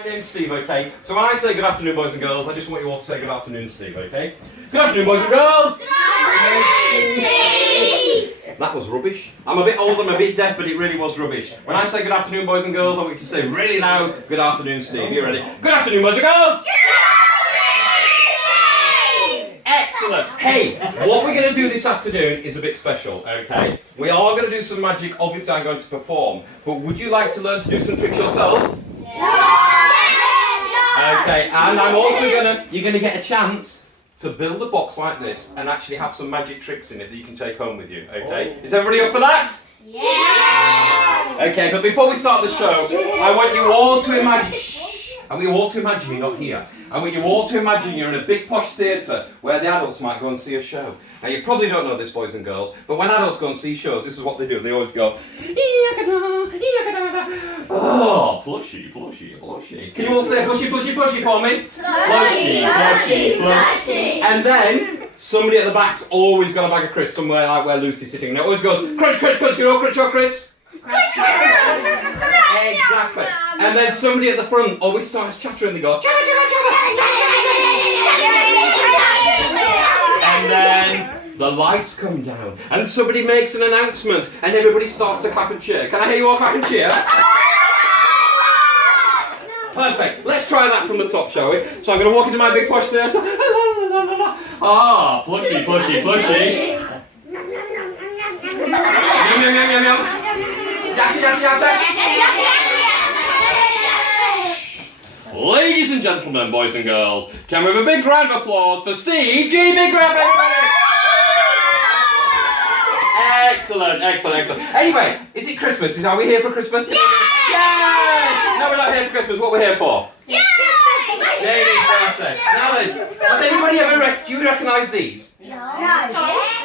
My name's Steve, okay? So when I say good afternoon, boys and girls, I just want you all to say good afternoon, Steve, okay? Good afternoon, boys and girls! Good afternoon, Steve! That was rubbish. I'm a bit old, I'm a bit deaf, but it really was rubbish. When I say good afternoon, boys and girls, I want you to say really loud, good afternoon, Steve. You ready? Good afternoon, boys and girls! Excellent. Hey, what we're going to do this afternoon is a bit special, okay? We are going to do some magic. Obviously, I'm going to perform. But would you like to learn to do some tricks yourselves? Okay, and I'm also you're going to get a chance to build a box like this and actually have some magic tricks in it that you can take home with you, okay? Is everybody up for that? Yeah! Okay, but before we start the show, I want you all to imagine... I want you all to imagine you're not here. I want you all to imagine you're in a big posh theatre where the adults might go and see a show. Now you probably don't know this, boys and girls, but when adults go and see shows, this is what they do. They always go, oh, plushy, plushy, plushy. Can you all say plushy, plushy, plushy for me? Plushy, plushy, plushy. And then somebody at the back's always got a bag of crisps somewhere like where Lucy's sitting. And it always goes, crunch, crunch, crunch, you know, crunch your crisps? Exactly. And then somebody at the front always starts chattering. They go, chatter, chatter, chatter. And then the lights come down and somebody makes an announcement and everybody starts to clap and cheer. Can I hear you all clap and cheer? Perfect. Let's try that from the top, shall we? So I'm going to walk into my big posh theatre. Ah, plushy, plushy, plushy. Yum, yum, yum, yum, yum. Yatta, yatta, yatta. Ladies and gentlemen, boys and girls, can we have a big round of applause for Steve G. Big round, everybody! Excellent, excellent, excellent. Anyway, is it Christmas? Are we here for Christmas? Yay! Yay! No, we're not here for Christmas. What we're here for? Yay! Jamie's birthday. Now then, does anybody do you recognise these? No.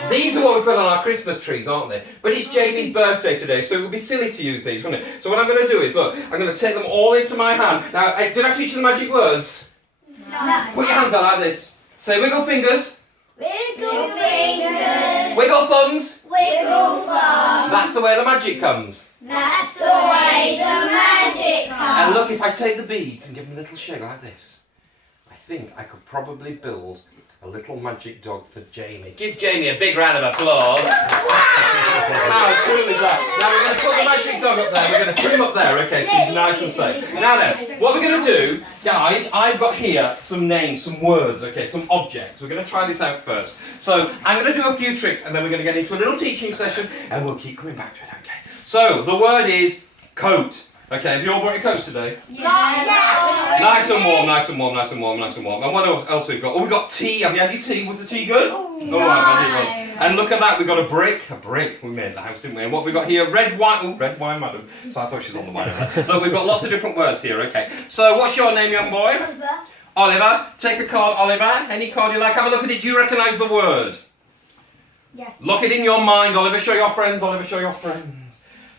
These are what we put on our Christmas trees, aren't they? But it's Jamie's birthday today, so it would be silly to use these, wouldn't it? So what I'm going to do is, look, I'm going to take them all into my hand. Now, did I teach you the magic words? No. Put your hands out like this. Say wiggle fingers. Wiggle fingers. Wiggle thumbs. Wiggle thumbs. That's the way the magic comes. That's the way the magic comes. And look, if I take the beads and give them a little shake like this, I think I could probably build a little magic dog for Jamie. Give Jamie a big round of applause. How cool is that? Now we're going to put the magic dog up there. We're going to put him up there, okay, so he's nice and safe. Now then, what we're going to do, guys, I've got here some names, some words, okay, some objects. We're going to try this out first. So I'm going to do a few tricks and then we're going to get into a little teaching session and we'll keep coming back to it, okay? So the word is coat. Okay, have you all brought your coats today? Yeah. Nice and warm, nice and warm, nice and warm, nice and warm. And what else we've got? Oh, we've got tea. Have you had your tea? Was the tea good? Oh, no. I did was. And look at that, we've got a brick. A brick. We made the house, didn't we? And what we've got here? Red wine. Oh, red wine, madam. So I thought she's on the wine. Look, we've got lots of different words here, okay. So what's your name, young boy? Oliver. Take a card, Oliver. Any card you like. Have a look at it. Do you recognise the word? Yes. Look it in your mind, Oliver. Show your friends, Oliver. Show your friends.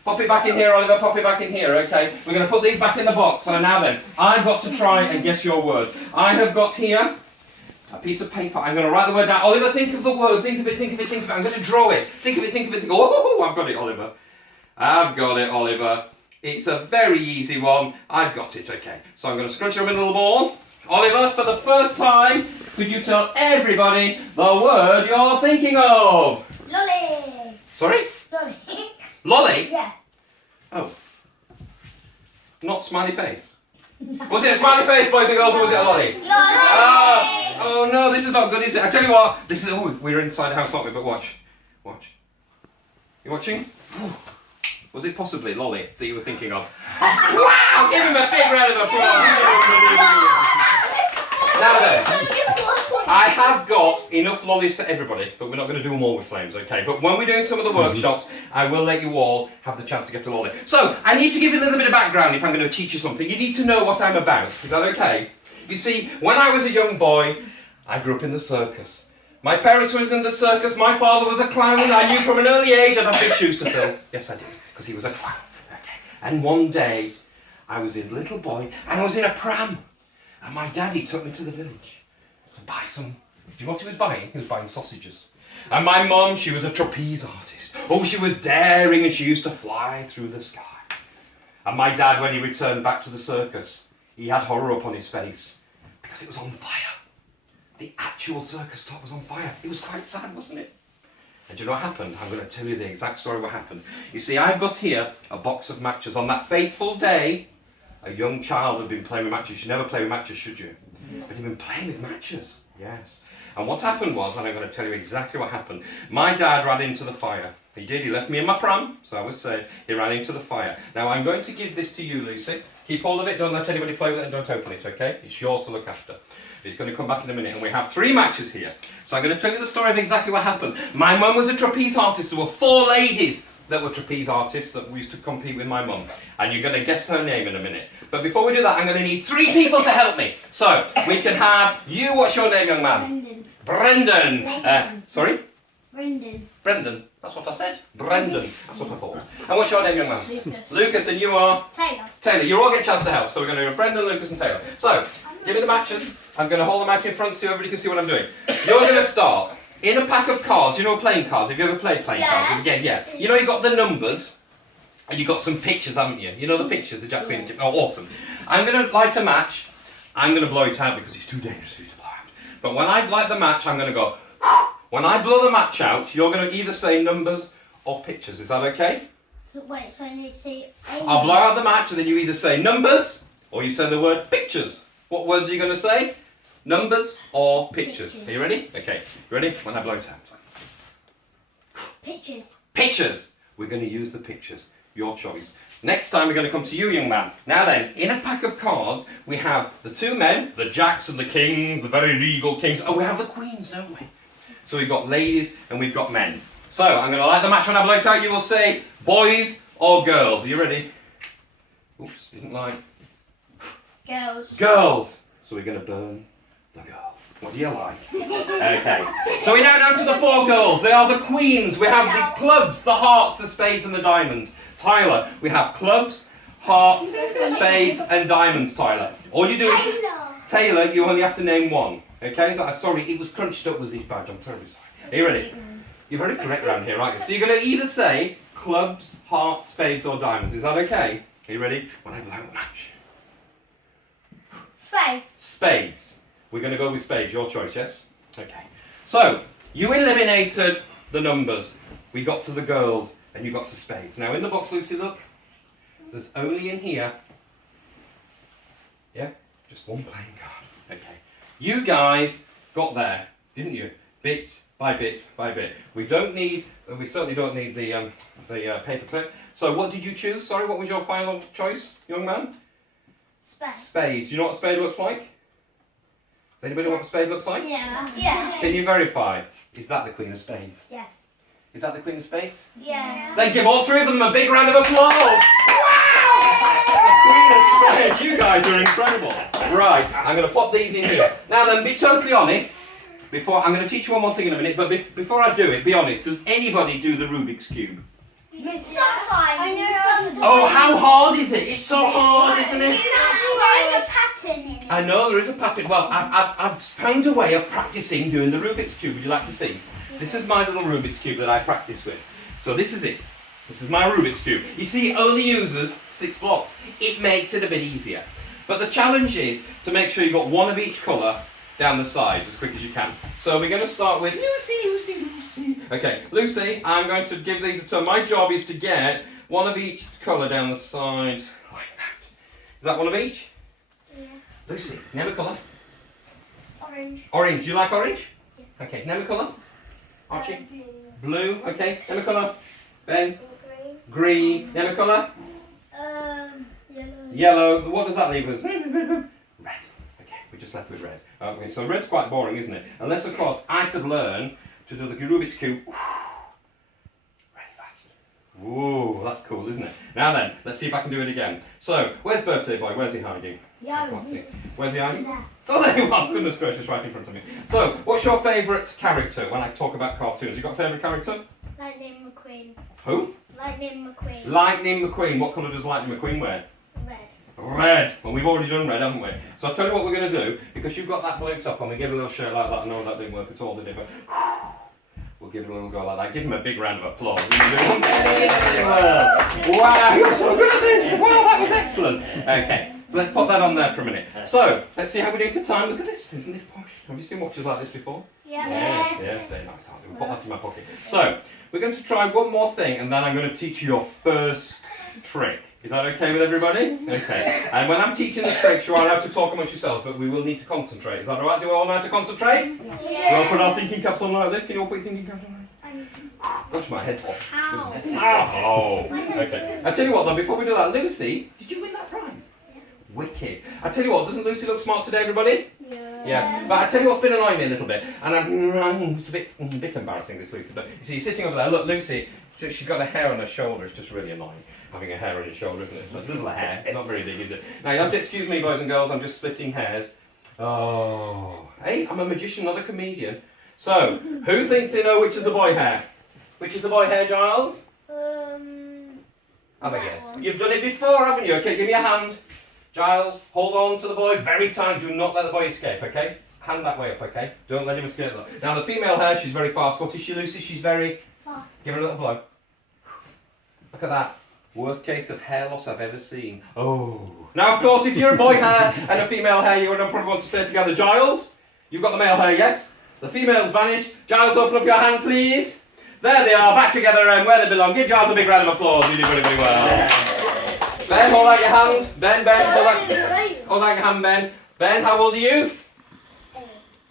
Pop it back in here, Oliver, pop it back in here, okay? We're going to put these back in the box. So now then, I've got to try and guess your word. I have got here a piece of paper. I'm going to write the word down. Oliver, think of the word. Think of it, think of it, think of it. I'm going to draw it. Think of it, think of it. Oh, I've got it, Oliver. I've got it, Oliver. It's a very easy one. I've got it, okay. So I'm going to scrunch your middle ball. Oliver, for the first time, could you tell everybody the word you're thinking of? Lolly. Sorry? Lolly. Lolly? Yeah. Oh. Not smiley face. Was it a smiley face, boys and girls, or was it a lolly? Lolly. Oh no, this is not good, is it? I tell you what, this is. Oh, we're inside the house, aren't we? But watch. Watch. You watching? Oh. Was it possibly lolly that you were thinking of? Wow! Give him a big round of applause. Now then. I have got enough lollies for everybody, but we're not going to do them all with flames, okay? But when we're doing some of the workshops, I will let you all have the chance to get a lolly. So, I need to give you a little bit of background if I'm going to teach you something. You need to know what I'm about. Is that okay? You see, when I was a young boy, I grew up in the circus. My parents were in the circus, my father was a clown, and I knew from an early age I'd have big shoes to fill. Yes, I did, because he was a clown. Okay. And one day, I was a little boy, and I was in a pram. And my daddy took me to the village. Buy some. Do you know what he was buying? He was buying sausages. And my mum, she was a trapeze artist. Oh, she was daring and she used to fly through the sky. And my dad, when he returned back to the circus, he had horror upon his face because it was on fire. The actual circus top was on fire. It was quite sad, wasn't it? And do you know what happened? I'm going to tell you the exact story of what happened. You see, I've got here a box of matches. On that fateful day, a young child had been playing with matches. You should never play with matches, should you? But he'd been playing with matches. Yes. And what happened was, and I'm going to tell you exactly what happened. My dad ran into the fire. He did. He left me in my pram, so I was safe. He ran into the fire. Now, I'm going to give this to you, Lucy. Keep hold of it. Don't let anybody play with it and don't open it, okay? It's yours to look after. He's going to come back in a minute, and we have 3 matches here. So I'm going to tell you the story of exactly what happened. My mum was a trapeze artist. There were 4 ladies that were trapeze artists that we used to compete with my mum. And you're going to guess her name in a minute. But before we do that, I'm going to need 3 people to help me. So we can have you. What's your name, young man? Brendan. Brendan. Sorry? Brendan. Brendan. That's what I said. Brendan. That's what I thought. And what's your name, young man? Lucas. Lucas, and you are? Taylor. Taylor. You all get a chance to help. So we're going to do Brendan, Lucas, and Taylor. So, give me the matches. I'm going to hold them out in front so everybody can see what I'm doing. You're going to start in a pack of cards. You know playing cards? Have you ever played playing cards? Again, yeah. You know you've got the numbers and you've got some pictures, haven't you? You know the pictures, the Jack Queen. Oh, awesome. I'm going to light a match. I'm going to blow it out because it's too dangerous for you to blow out. But when I light the match, I'm going to go. When I blow the match out, you're going to either say numbers or pictures. Is that okay? So wait, so I need to say I'll blow out the match and then you either say numbers or you say the word pictures. What words are you going to say? Numbers or pictures? Pictures. Are you ready? Okay. Ready? When I blow it out. Pictures. Pictures. We're going to use the pictures. Your choice. Next time we're going to come to you, young man. Now then, in a pack of cards, we have the 2 men, the jacks and the kings, the very regal kings. Oh, we have the queens, don't we? So we've got ladies and we've got men. So I'm going to light the match. When I blow it out, you will say boys or girls. Are you ready? Oops, didn't light. Girls. Girls. So we're going to burn the girls. What do you like? Okay. So we now down to the 4 girls. They are the queens. We have the clubs, the hearts, the spades, and the diamonds. Tyler, we have clubs, hearts, spades, and diamonds, Tyler. All you do is... Taylor, you only have to name 1. Okay? Sorry, it was crunched up with this badge. I'm terribly sorry. Are you ready? You're very correct around here, aren't you? So you're going to either say clubs, hearts, spades, or diamonds. Is that okay? Are you ready? When I blow the match. Spades. Spades. We're going to go with spades. Your choice, yes? Okay. So, you eliminated the numbers. We got to the girls, and you got to spades. Now, in the box, Lucy, look. There's only in here... Yeah? Just 1 playing card. Okay. You guys got there, didn't you? Bit by bit by bit. We certainly don't need the paper clip. So what did you choose? Sorry, what was your final choice, young man? Spades. Spades. Do you know what a spade looks like? Does anybody know what a spade looks like? Yeah. Yeah. Can you verify? Is that the Queen of Spades? Yes. Is that the Queen of Spades? Yeah. Then give all 3 of them a big round of applause! Queen of Spades, you guys are incredible. Right, I'm going to pop these in here. Now then, be totally honest. I'm going to teach you one more thing in a minute, but before I do it, be honest. Does anybody do the Rubik's Cube? Sometimes. I know sometimes. Oh, how hard is it? It's so hard, isn't it? There's a pattern in it. I know there is a pattern. Well, I've found a way of practicing doing the Rubik's Cube. Would you like to see? This is my little Rubik's Cube that I practice with. So this is it. This is my Rubik's Cube. You see, it only uses 6 blocks. It makes it a bit easier. But the challenge is to make sure you've got 1 of each colour down the sides as quick as you can. So we're going to start with Lucy. Okay, Lucy, I'm going to give these a turn. My job is to get 1 of each colour down the side, like that. Is that 1 of each? Yeah. Lucy, name a colour. Orange. Orange. Do you like orange? Yeah. Okay, name a colour. Archie. Blue. Blue. Okay, name a colour. Ben. Green. Green. Name a colour. Yellow. Yellow. What does that leave us? Red. Okay, we're just left with red. Okay, so red's quite boring, isn't it? Unless, of course, I could learn to do the Rubik's Cube really fast. Ooh, that's cool, isn't it? Now then, let's see if I can do it again. So, where's Birthday Boy? Where's he hiding? Yeah. Can't see. Where's he hiding? There. Oh, there you are. Goodness gracious, right in front of me. So, what's your favourite character when I talk about cartoons? You got a favourite character? Lightning McQueen. Who? Lightning McQueen. Lightning McQueen. What colour does Lightning McQueen wear? Red. Red. Well, we've already done red, haven't we? So I'll tell you what we're going to do, because you've got that blue top on, we give it a little shake like that. I know that didn't work at all, did it? But we'll give it a little go like that. Give him a big round of applause. You're doing very, very well. Wow, you're so good at this. Wow, that was excellent. Okay, So let's pop that on there for a minute. So, let's see how we're doing for time. Look at this. Isn't this posh? Have you seen watches like this before? Yes. Yes, very nice. I'll pop that in my pocket. So, we're going to try one more thing and then I'm going to teach you your first trick. Is that okay with everybody? Okay. And when I'm teaching the tricks, you're allowed to talk amongst yourselves, but we will need to concentrate. Is that alright? Do we all know how to concentrate? Yes. We'll put our thinking caps on like this. Can you all put your thinking caps on? Gosh, my head's hot. Ow. Oh, okay. I tell you what, though, before we do that, Lucy, did you win that prize? Wicked. I tell you what, doesn't Lucy look smart today, everybody? Yes. But I tell you what's been annoying me a little bit, and it's a bit embarrassing, this Lucy. But you see, you're sitting over there. Look, Lucy, she's got a hair on her shoulder. It's just really annoying having a hair on your shoulder, isn't it? It's a little hair. It's not very big, is it? Now you have to excuse me, boys and girls. I'm just splitting hairs. Oh, hey, I'm a magician, not a comedian. So, who thinks they know which is the boy hair? Which is the boy hair, Giles? Have a guess. You've done it before, haven't you? Okay, give me a hand. Giles, hold on to the boy very tight. Do not let the boy escape, okay? Hand that way up, okay? Don't let him escape. Now, the female hair, she's very fast. What is she, Lucy? She's very Fast. Give her a little blow. Look at that. Worst case of hair loss I've ever seen. Oh. Now, of course, if you're a boy hair and a female hair, you would probably want to stay together. Giles, you've got the male hair, yes? The female's vanished. Giles, open up your hand, please. There they are, back together and where they belong. Give Giles a big round of applause. You did really, really well. Ben, hold out your hand. Ben, hold out your hand, Ben. Ben, how old are you?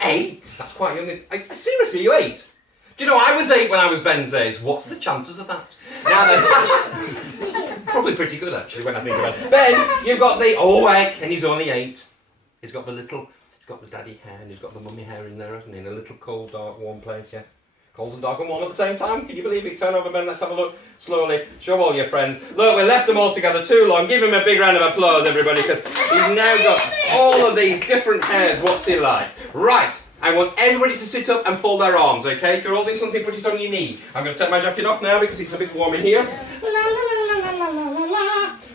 8. That's quite young. Seriously, you 8? Do you know, I was 8 when I was Ben's age. What's the chances of that? Now then, probably pretty good actually when I think about it. Ben, you've got the egg, and he's only 8. He's got the daddy hair and he's got the mummy hair in there, hasn't he? In a little cold, dark, warm place, yes. Cold and dark and warm at the same time. Can you believe it? Turn over, Ben. Let's have a look. Slowly. Show all your friends. Look, we left them all together too long. Give him a big round of applause, everybody, because he's now got all of these different hairs. What's he like? Right. I want everybody to sit up and fold their arms, okay? If you're holding something, put it on your knee. I'm going to take my jacket off now because it's a bit warm in here.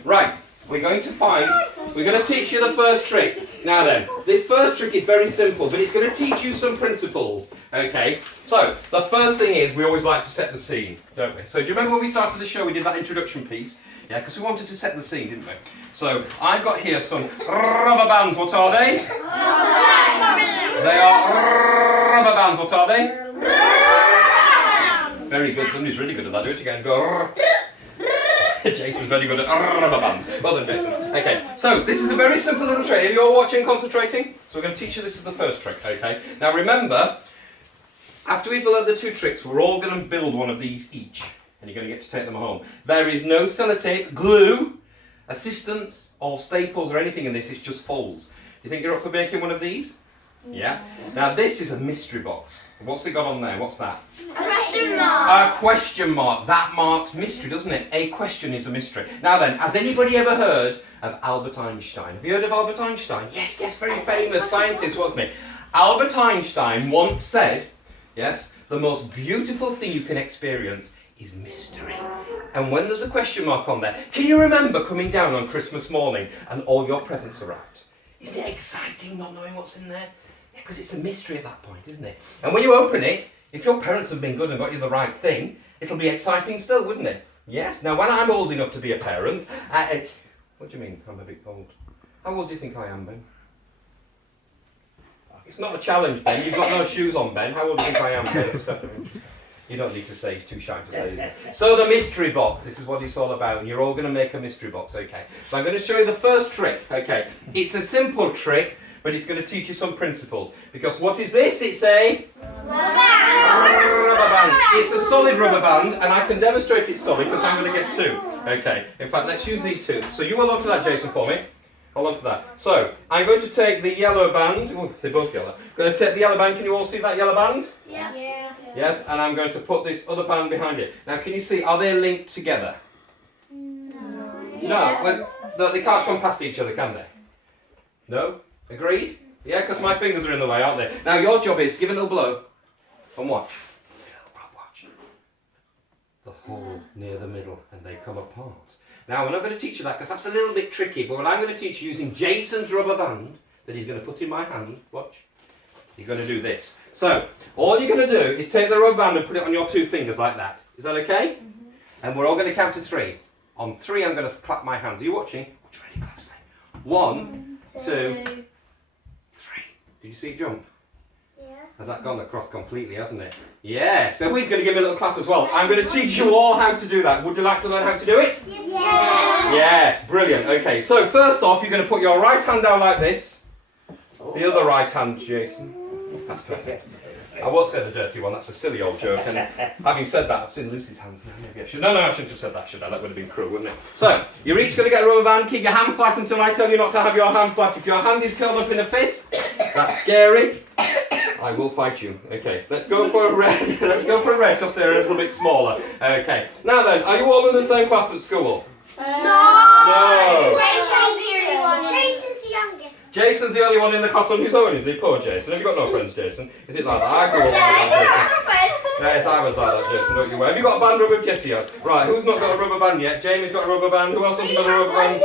Right. We're going to teach you the first trick. Now then, this first trick is very simple, but it's going to teach you some principles, okay? So, the first thing is, we always like to set the scene, don't we? So, do you remember when we started the show, we did that introduction piece? Yeah, because we wanted to set the scene, didn't we? So, I've got here some rubber bands. What are they? They are rubber bands. What are they? Very good. Somebody's really good at that. Do it again. Go. Jason's very good at rubber bands. Well done, Jason. Okay, so this is a very simple little trick. Are you all watching, concentrating? So we're going to teach you this is the first trick, okay? Now remember, after we've learned the 2 tricks, we're all going to build one of these each. And you're going to get to take them home. There is no sellotape, glue, assistance, or staples or anything in this. It's just folds. Do you think you're up for making one of these? Yeah? Now this is a mystery box. What's it got on there? What's that? A question mark. A question mark. That marks mystery, doesn't it? A question is a mystery. Now then, has anybody ever heard of Albert Einstein? Have you heard of Albert Einstein? Yes, very famous scientist, wasn't he? Albert Einstein once said, yes, the most beautiful thing you can experience is mystery. And when there's a question mark on there, can you remember coming down on Christmas morning and all your presents arrived? Isn't it exciting not knowing what's in there? Because it's a mystery at that point, isn't it? And when you open it, if your parents have been good and got you the right thing, it'll be exciting still, wouldn't it? Yes. Now, when I'm old enough to be a parent, what do you mean I'm a bit old? How old do you think I am, Ben? It's not a challenge, Ben. You've got no shoes on, Ben. How old do you think I am, Ben? You don't need to say, he's too shy to say, isn't it? So the mystery box, this is what it's all about, and you're all going to make a mystery box, okay? So I'm going to show you the first trick, okay? It's a simple trick, but it's going to teach you some principles. Because what is this? It's a rubber band. It's a solid rubber band, and I can demonstrate it's solid because I'm going to get 2. Okay, in fact, let's use these 2. So you hold on to that, Jason, for me. Hold on to that. So, I'm going to take the yellow band. Oh, they're both yellow. I'm going to take the yellow band. Can you all see that yellow band? Yeah. Yes, and I'm going to put this other band behind it. Now, can you see, are they linked together? No, well, no, they can't come past each other, can they? No? Agreed? Yeah, because my fingers are in the way, aren't they? Now, your job is to give a little blow. On what? Watch. The hole near the middle, and they come apart. Now, we're not going to teach you that because that's a little bit tricky, but what I'm going to teach you using Jason's rubber band that he's going to put in my hand, watch, you're going to do this. So, all you're going to do is take the rubber band and put it on your 2 fingers like that. Is that okay? And we're all going to count to 3. On 3, I'm going to clap my hands. Are you watching? Watch really closely. 1, 1, 2, 3. Did you see it jump? Yeah. Has that gone across completely, hasn't it? Yeah, so he's going to give me a little clap as well. I'm going to teach you all how to do that. Would you like to learn how to do it? Yes. Yes, brilliant. Okay, so first off, you're going to put your right hand down like this. The other right hand, Jason. That's perfect. I won't say the dirty one, that's a silly old joke. And having said that, I've seen Lucy's hands now. Maybe I should. No, I shouldn't have said that, should I? That would have been cruel, wouldn't it? So, you're each going to get a rubber band. Keep your hand flat until I tell you not to have your hand flat. If your hand is curled up in a fist, that's scary. I will fight you. Okay, let's go for a red. Let's go for a red because they're a little bit smaller. Okay. Now then, are you all in the same class at school? No. Jason's the youngest. Jason's the only one in the class on his own, is he? Poor Jason. Have you got no friends, Jason? Is it like that? I grew up like that, Jason. Yes, I was like that, Jason, don't you? Have you got a band rubber? Yes, he has. Right, who's not got a rubber band yet? Jamie's got a rubber band. Who else hasn't got a rubber band?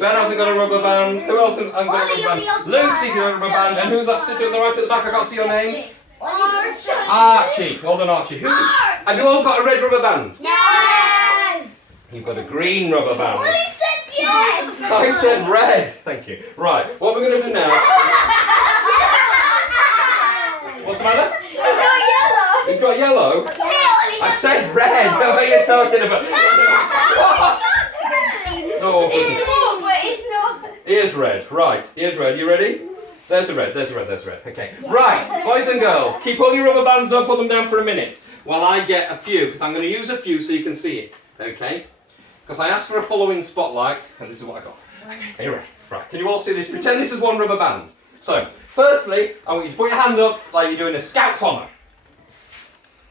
Ben hasn't got a rubber band. Who else hasn't got a rubber band? Lucy got a rubber band. And who's that sitting on the right at the back? I can't see your name. Archie. Well done, Archie. Have you all got a red rubber band? Yes. You've got a green rubber band. He said yes. I said red. Thank you. Right, what we're going to do now... What's the matter? He's got yellow? I said red. What are you talking about? Oh, goodness. Here's red. Right, here's red. You ready? There's the red, there's the red, there's the red. Okay. Right, boys and girls, keep all your rubber bands, don't put them down for a minute while I get a few, because I'm going to use a few so you can see it. Okay? Because I asked for a following spotlight, and this is what I got. Okay, are you ready? Right, can you all see this? Pretend this is one rubber band. So, firstly, I want you to put your hand up like you're doing a Scout's honour.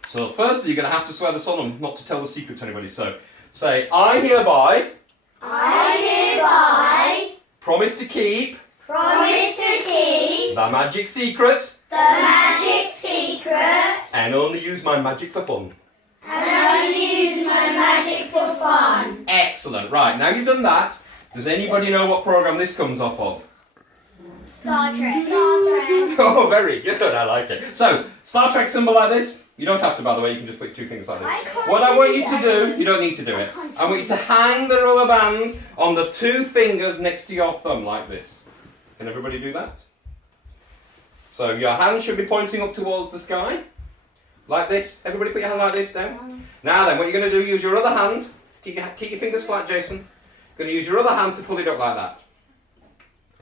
So, firstly, you're going to have to swear the solemn, not to tell the secret to anybody. So, say, I hereby promise to keep the magic secret and only use my magic for fun. Excellent. Right, now you've done that, does anybody know what programme this comes off of? Star Trek. Oh, very good. I like it. So, Star Trek symbol like this. You don't have to, by the way. You can just put 2 fingers like this. What I want you to do, you don't need to do it. I want you to hang the rubber band on the 2 fingers next to your thumb like this. Can everybody do that? So, your hand should be pointing up towards the sky. Like this. Everybody put your hand like this down. Now then, what you're going to do, use your other hand. Keep your fingers flat, Jason. You're going to use your other hand to pull it up like that.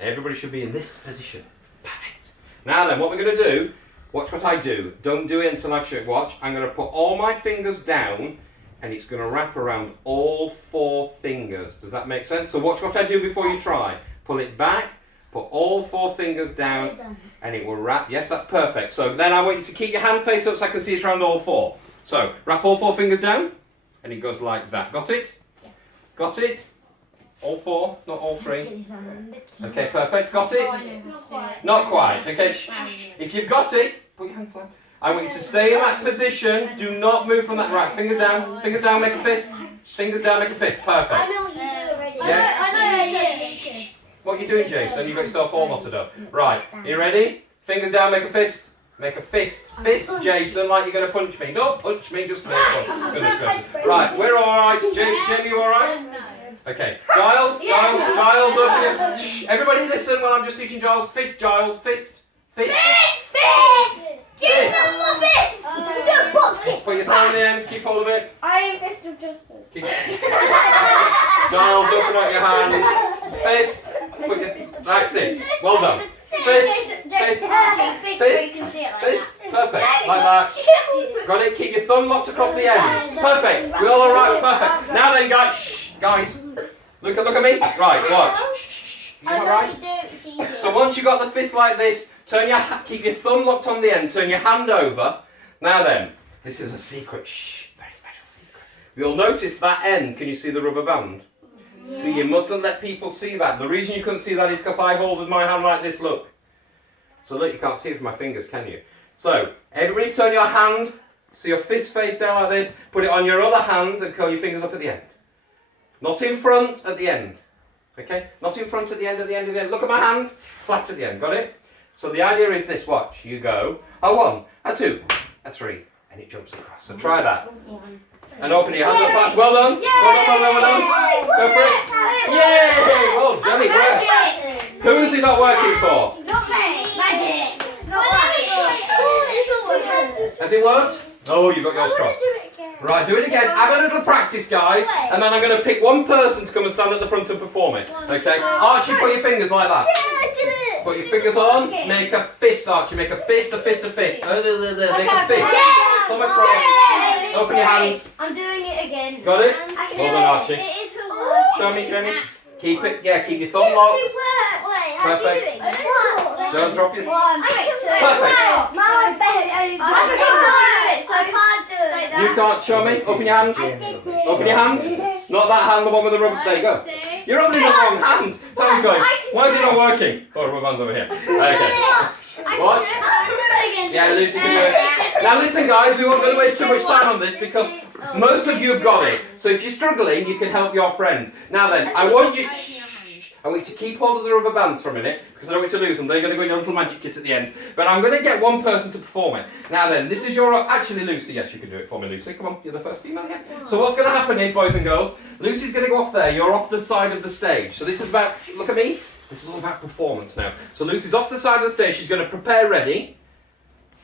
Everybody should be in this position. Perfect. Now then, what we're going to do, watch what I do. Don't do it until I've shown. Watch. I'm going to put all my fingers down, and it's going to wrap around all 4 fingers. Does that make sense? So watch what I do before you try. Pull it back, put all 4 fingers down, and it will wrap. Yes, that's perfect. So then I want you to keep your hand face up so I can see it's around all 4. So wrap all 4 fingers down, and it goes like that. Got it? Got it? All 4, not all 3. Okay, perfect. Got it? Not quite. Okay. Shh. If you've got it, put your hand flat. I want you to stay in that position. Do not move from that rack. Fingers down. Fingers down. Make a fist. Fingers down. Make a fist. Perfect. I know what you do already. Yeah. I know. What are you doing, Jason? You've got yourself all knotted up. Right. You ready? Fingers down. Make a fist. Make a fist. Fist, Jason, like you're going to punch me. Don't punch me. Just for goodness gracious. Right. We're all right. Jamie, you all right? Okay, Giles, open your... Shh, everybody listen while I'm just teaching Giles. Fist, Giles, fist. Give them a fist! Don't box it! Put your thumb in the end, keep hold of it. Iron Fist of Justice. Giles, open out your hand. Fist, put your... That's it. Well done. Fist. Perfect. Like that. Got it? Keep your thumb locked across the end. Perfect. We're all right. Perfect. Now then, guys. Shh, guys. Look at me. Right, watch. You all right? So once you got the fist like this, keep your thumb locked on the end. Turn your hand over. Now then, this is a secret. Shh. Very special secret. You'll notice that end. Can you see the rubber band? Yeah. See, you mustn't let people see that. The reason you couldn't see that is because I hold my hand like this. Look. So look, you can't see it from my fingers, can you? So, everybody turn your hand, so your fist face down like this, put it on your other hand and curl your fingers up at the end. Not in front, at the end. Okay? Not in front, at the end. Look at my hand, flat at the end, got it? So the idea is this, watch. You go, a 1, a 2, a 3, and it jumps across. So try that. And open your hands up fast. Well done. Well done. Go for it. Yay! Well done, it worked. Who is it not working for? Not me. Magic. It's not working. Has it worked? Oh, you've got yours crossed. Right, do it again. Have a little practice, guys. And then I'm going to pick one person to come and stand at the front and perform it. Okay? Archie, put your fingers like that. I did it. Put your fingers on. Make a fist, Archie. Make a fist, a fist, a fist. Make a fist. Thumb across. Open your hand. I'm doing it again. Got it? I can Well do done, it. Archie. It is a Show me, Jenny. Keep it. Yeah, keep your thumb locked. Perfect. Don't drop your. You can't show me. Open your hand. Open your hand. Not that hand, the one with the rubber. There you go. You're opening the wrong hand. Time's going. Why is it not working? Oh, the rubber band's over here. Okay. Watch. Yeah, Lucy can do it. Now listen, guys, we won't going to waste too much time on this because most of you have got it. So if you're struggling, you can help your friend. Now then, I want you to keep hold of the rubber bands for a minute because I don't want you to lose them. They're going to go in your little magic kit at the end. But I'm going to get one person to perform it. Now then, this is your... Actually, Lucy, yes, you can do it for me, Lucy. Come on, you're the first female here. So what's going to happen is, boys and girls, Lucy's going to go off there. You're off the side of the stage. So this is about... Look at me. This is all about performance now. So Lucy's off the side of the stage. She's going to prepare ready.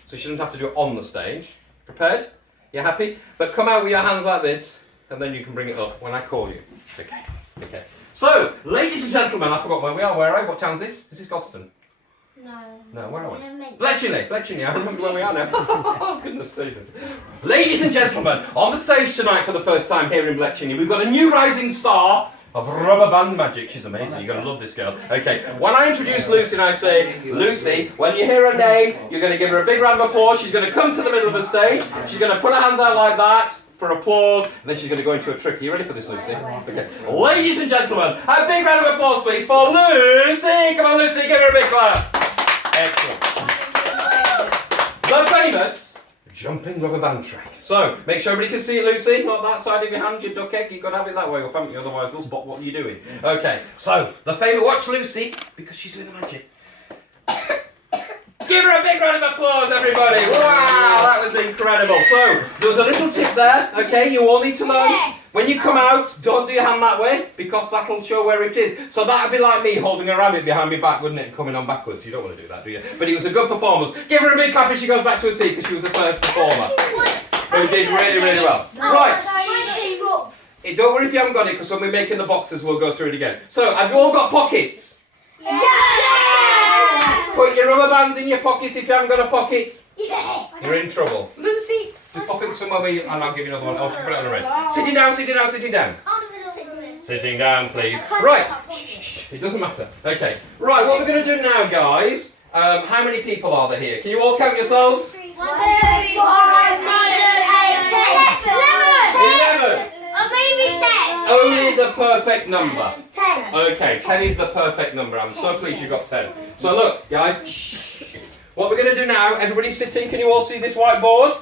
So she doesn't have to do it on the stage. Prepared? You happy? But come out with your hands like this, and then you can bring it up when I call you. Okay. Okay. So, ladies and gentlemen, I forgot where we are. Where are we? What town is this? Is this Godstone? No, where are we? Bletchley, I remember where we are now. Oh, goodness gracious. Ladies and gentlemen, on the stage tonight for the first time here in Bletchley, we've got a new rising star of rubber band magic. She's amazing. You're going to love this girl. Okay, when I introduce Lucy and I say, Lucy, when you hear her name, you're going to give her a big round of applause. She's going to come to the middle of the stage. She's going to put her hands out like that for applause, and then she's going to go into a trick. Are you ready for this, Lucy? Okay. Ladies and gentlemen, a big round of applause, please, for Lucy. Come on, Lucy, give her a big clap. Excellent. The famous jumping rubber band trick. So, make sure everybody can see it, Lucy. Not that side of your hand, you duck egg. You've got to have it that way, or haven't you? Otherwise, they'll spot what you're doing. Okay, so, the famous... Watch Lucy, because she's doing the magic. Give her a big round of applause, everybody! Wow, that was incredible. So, there was a little tip there, okay? You all need to learn. Yes. When you come out, don't do your hand that way, because that'll show where it is. So that'd be like me holding a rabbit behind my back, wouldn't it? Coming on backwards. You don't want to do that, do you? But it was a good performance. Give her a big clap as she goes back to her seat, because she was the first performer. Who did really, really well. Right. Don't worry if you haven't got it, because when we're making the boxes, we'll go through it again. So, have you all got pockets? Put your rubber bands in your pockets if you haven't got a pocket. You're in trouble. Lucy, just pop it somewhere where you, and I'll give you another one. I'll put it on the rest. Sitting down, sitting down, sitting down. Sitting down, please. Right. It doesn't matter. Okay. Right, what we're going to do now, guys. How many people are there here? Can you all count yourselves? 1, 2, 3, 4, 5, 6, 7, 8, 10. 11. Or maybe 10. Only the perfect number. 10. Okay, 10 is the perfect number. I'm so pleased you got 10. So look, guys. What we're going to do now, everybody sitting, can you all see this whiteboard?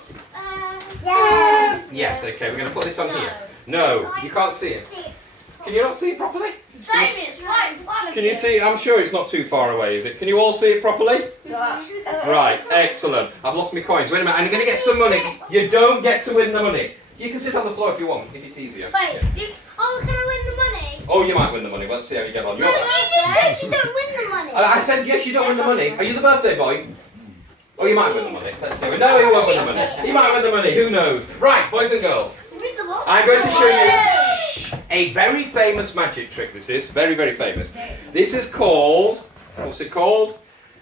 Yeah. Yes, okay, we're going to put this on here. No, you can't see it. Can you not see it properly? Can you see it? I'm sure it's not too far away, is it? Can you all see it properly? Right, excellent. I've lost my coins. Wait a minute, I'm going to get some money. You don't get to win the money. You can sit on the floor if you want, if it's easier. Wait, can I win the money? Oh, you might win the money. Let's see how you get on. No, you just said you don't win the money. I said yes, you don't win the money. Are you the birthday boy? Oh, you might win the money. Let's see. No, you won't win the money. You might win the money. Who knows? Right, boys and girls. I'm going to show you a very famous magic trick. This is very, very famous. This is called. What's it called?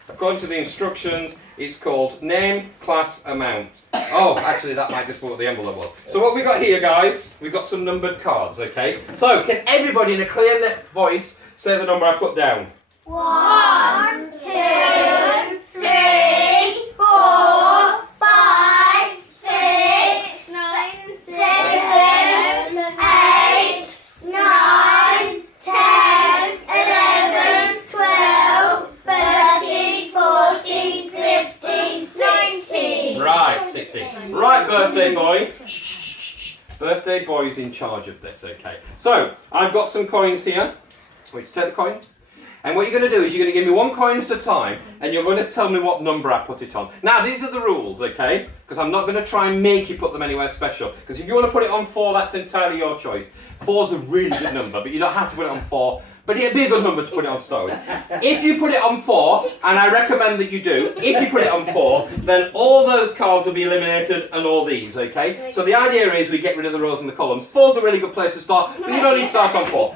According to the instructions, it's called name, class, amount. Oh, actually, that might just be what the envelope was. So what we got here, guys? We've got some numbered cards. Okay. So can everybody in a clear voice say the number I put down? 1, 2, 3, 4, 5, 6, 7, 8, 9, 10, 11, 12, 13, 14, 15, 16. Right, 16. Right, birthday boy. Birthday boy's in charge of this, okay. So, I've got some coins here. Wait, take the coins. And what you're going to do is you're going to give me one coin at a time, and you're going to tell me what number I put it on. Now, these are the rules, okay? Because I'm not going to try and make you put them anywhere special. Because if you want to put it on 4, that's entirely your choice. 4's a really good number, but you don't have to put it on 4. But it'd be a good number to put it on to start with. If you put it on 4, and I recommend that you do, if you put it on 4, then all those cards will be eliminated and all these, okay? So the idea is we get rid of the rows and the columns. 4's a really good place to start, but you don't need to start on 4.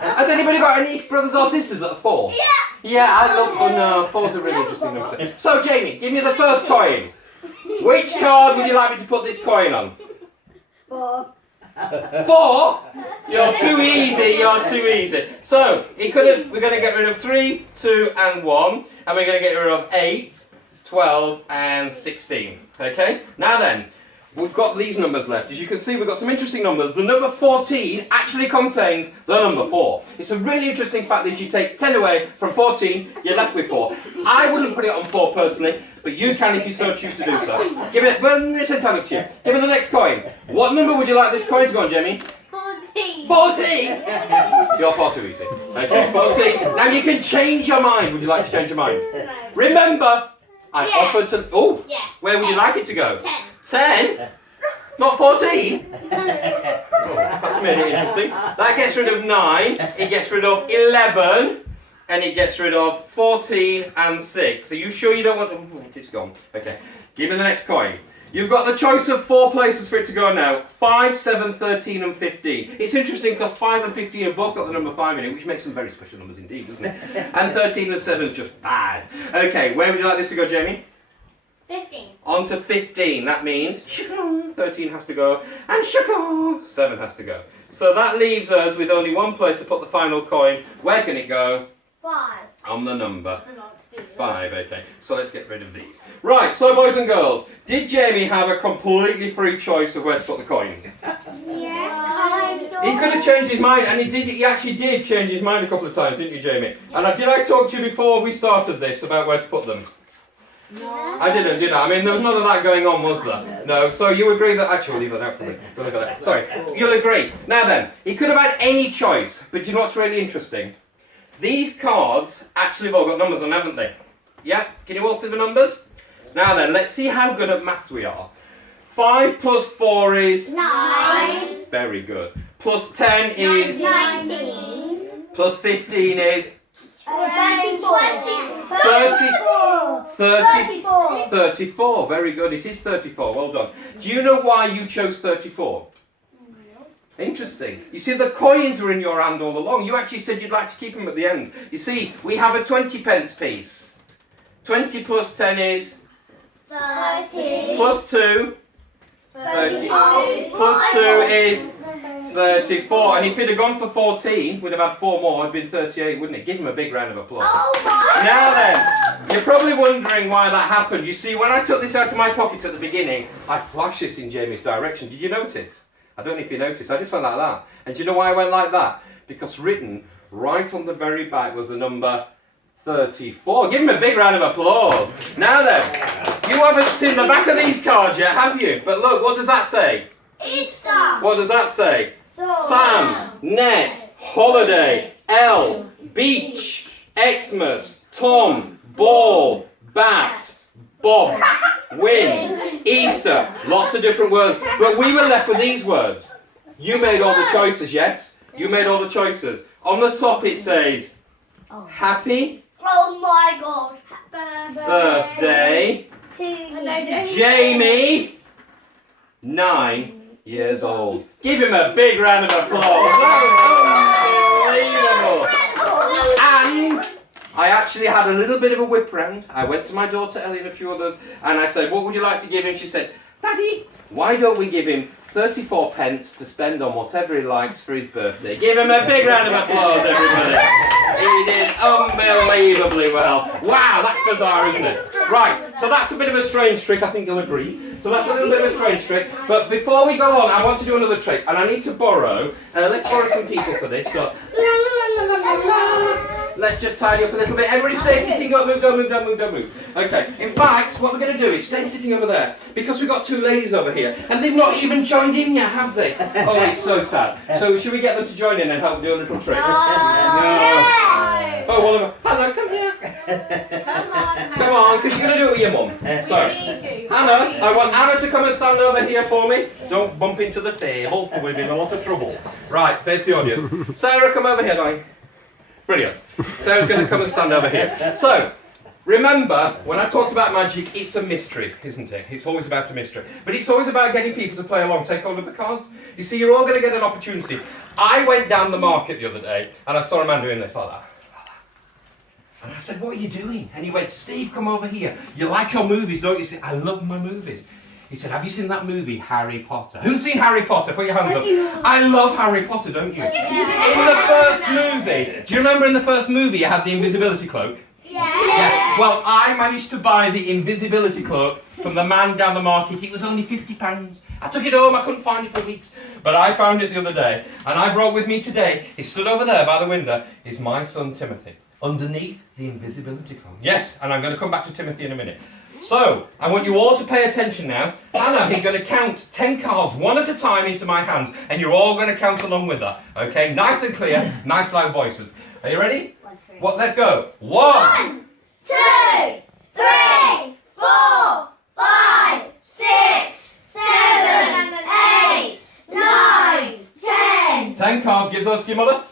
Has anybody got any brothers or sisters that are 4? Yeah. Yeah, I love 4. No, 4's a really interesting number. So Jamie, give me the first coin. Which card would you like me to put this coin on? 4. 4? You're too easy, you're too easy. So, we're going to get rid of 3, 2 and 1, and we're going to get rid of 8, 12 and 16. Okay? Now then, we've got these numbers left. As you can see, we've got some interesting numbers. The number 14 actually contains the number 4. It's a really interesting fact that if you take 10 away from 14, you're left with 4. I wouldn't put it on 4 personally, but you can if you so choose to do so. Give it, well, it's entirely up to you. Give me the next coin. What number would you like this coin to go on, Jamie? 14. 14? You're far too easy. Okay, 14. Now you can change your mind. Would you like to change your mind? No. Remember, I Yeah. offered to... Oh, Yeah. where would you like it to go? 10. 10? Not 14? Oh, that's made it interesting. That gets rid of 9, it gets rid of 11, and it gets rid of 14 and 6. Are you sure you don't want to... Oh, it's gone. Okay, give me the next coin. You've got the choice of 4 places for it to go now. 5, 7, 13 and 15. It's interesting because 5 and 15 have both got the number 5 in it, which makes them very special numbers indeed, doesn't it? And 13 and 7 is just bad. Okay, where would you like this to go, Jamie? 15. On to 15, that means 13 has to go, and 7 has to go. So that leaves us with only one place to put the final coin. Where can it go? 5. On the number That's a lot to do. 5, okay. So let's get rid of these. Right, so boys and girls, did Jamie have a completely free choice of where to put the coins? Yes. He could have changed his mind, and he actually did change his mind a couple of times, didn't you, Jamie? And did I talk to you before we started this about where to put them? No. I didn't, did I? I mean, there was none of that going on, was there? No. So you agree that... Actually, we'll leave that out for me. We'll leave that out. Sorry. You'll agree. Now then, he could have had any choice, but do you know what's really interesting? These cards actually have all got numbers on, haven't they? Yeah? Can you all see the numbers? Now then, let's see how good at maths we are. 5 plus 4 is... 9. Very good. Plus 10 is... 19. Plus 15 is... 34. 34. Very good. It is 34. Well done. Do you know why you chose 34? Interesting. You see, the coins were in your hand all along. You actually said you'd like to keep them at the end. You see, we have a 20 pence piece. 20 plus 10 is... 30. Plus 2. 30. Plus 2 is 34. And if he'd have gone for 14, we'd have had 4 more. It'd been 38, wouldn't it? Give him a big round of applause. Oh my. Now then, you're probably wondering why that happened. You see, when I took this out of my pocket at the beginning, I flashed this in Jamie's direction. Did you notice? I don't know if you noticed. I just went like that. And do you know why I went like that? Because written right on the very back was the number 34. Give him a big round of applause. Now then, you haven't seen the back of these cards yet, have you? But look, what does that say? Easter. What does that say? Sam, net, holiday, L, beach, Xmas, Tom, ball, bat, Bob, win, Easter. Lots of different words. But we were left with these words. You made all the choices, yes? You made all the choices. On the top it says, happy Oh my god. birthday, Jamie, 9 years old. Give him a big round of applause. That was unbelievable. And I actually had a little bit of a whip round. I went to my daughter Ellie and a few others, and I said, what would you like to give him? She said, Daddy, why don't we give him 34 pence to spend on whatever he likes for his birthday? Give him a big round of applause, everybody. He did unbelievably well. Wow, that's bizarre, isn't it? Right, so that's a bit of a strange trick, I think you'll agree. So that's a little bit of a strange trick. But before we go on, I want to do another trick, and I need to borrow, let's borrow some people for this. So, la la la la la la. let's just tidy up a little bit. Everybody stay sitting up, move, don't move, don't move, don't move. Okay, in fact, what we're going to do is stay sitting over there, because we've got two ladies over here, and they've not even joined in yet, have they? Oh, it's so sad. So should we get them to join in and help do a little trick? No. Oh, one of them. Hannah, come here. Come on, because you're going to do it with your mum. So, Hannah, I want Anna to come and stand over here for me. Don't bump into the table, we'll be in a lot of trouble. Right, face the audience. Sarah, come over here, darling. Brilliant. Sarah's going to come and stand over here. So, remember, when I talked about magic, it's a mystery, isn't it? It's always about a mystery. But it's always about getting people to play along, take hold of the cards. You see, you're all going to get an opportunity. I went down the market the other day, and I saw a man doing this like that. And I said, what are you doing? And he went, Steve, come over here. You like your movies, don't you? I said, I love my movies. He said, have you seen that movie, Harry Potter? Who's seen Harry Potter? Put your hands up. I love Harry Potter, don't you? In the first movie, do you remember in the first movie you had the invisibility cloak? Yes. Well, I managed to buy the invisibility cloak from the man down the market. It was only £50. I took it home, I couldn't find it for weeks. But I found it the other day, and I brought with me today, he stood over there by the window, is my son Timothy, underneath the invisibility cloak. Yes, and I'm going to come back to Timothy in a minute. So, I want you all to pay attention now. Hannah is going to count 10 cards, one at a time, into my hand, and you're all going to count along with her. Okay, nice and clear, nice loud voices. Are you ready? What? Let's go. 1, 2, 3, 4, 5, 6, 7, 8, 9, 10. 10 cards, give those to your mother.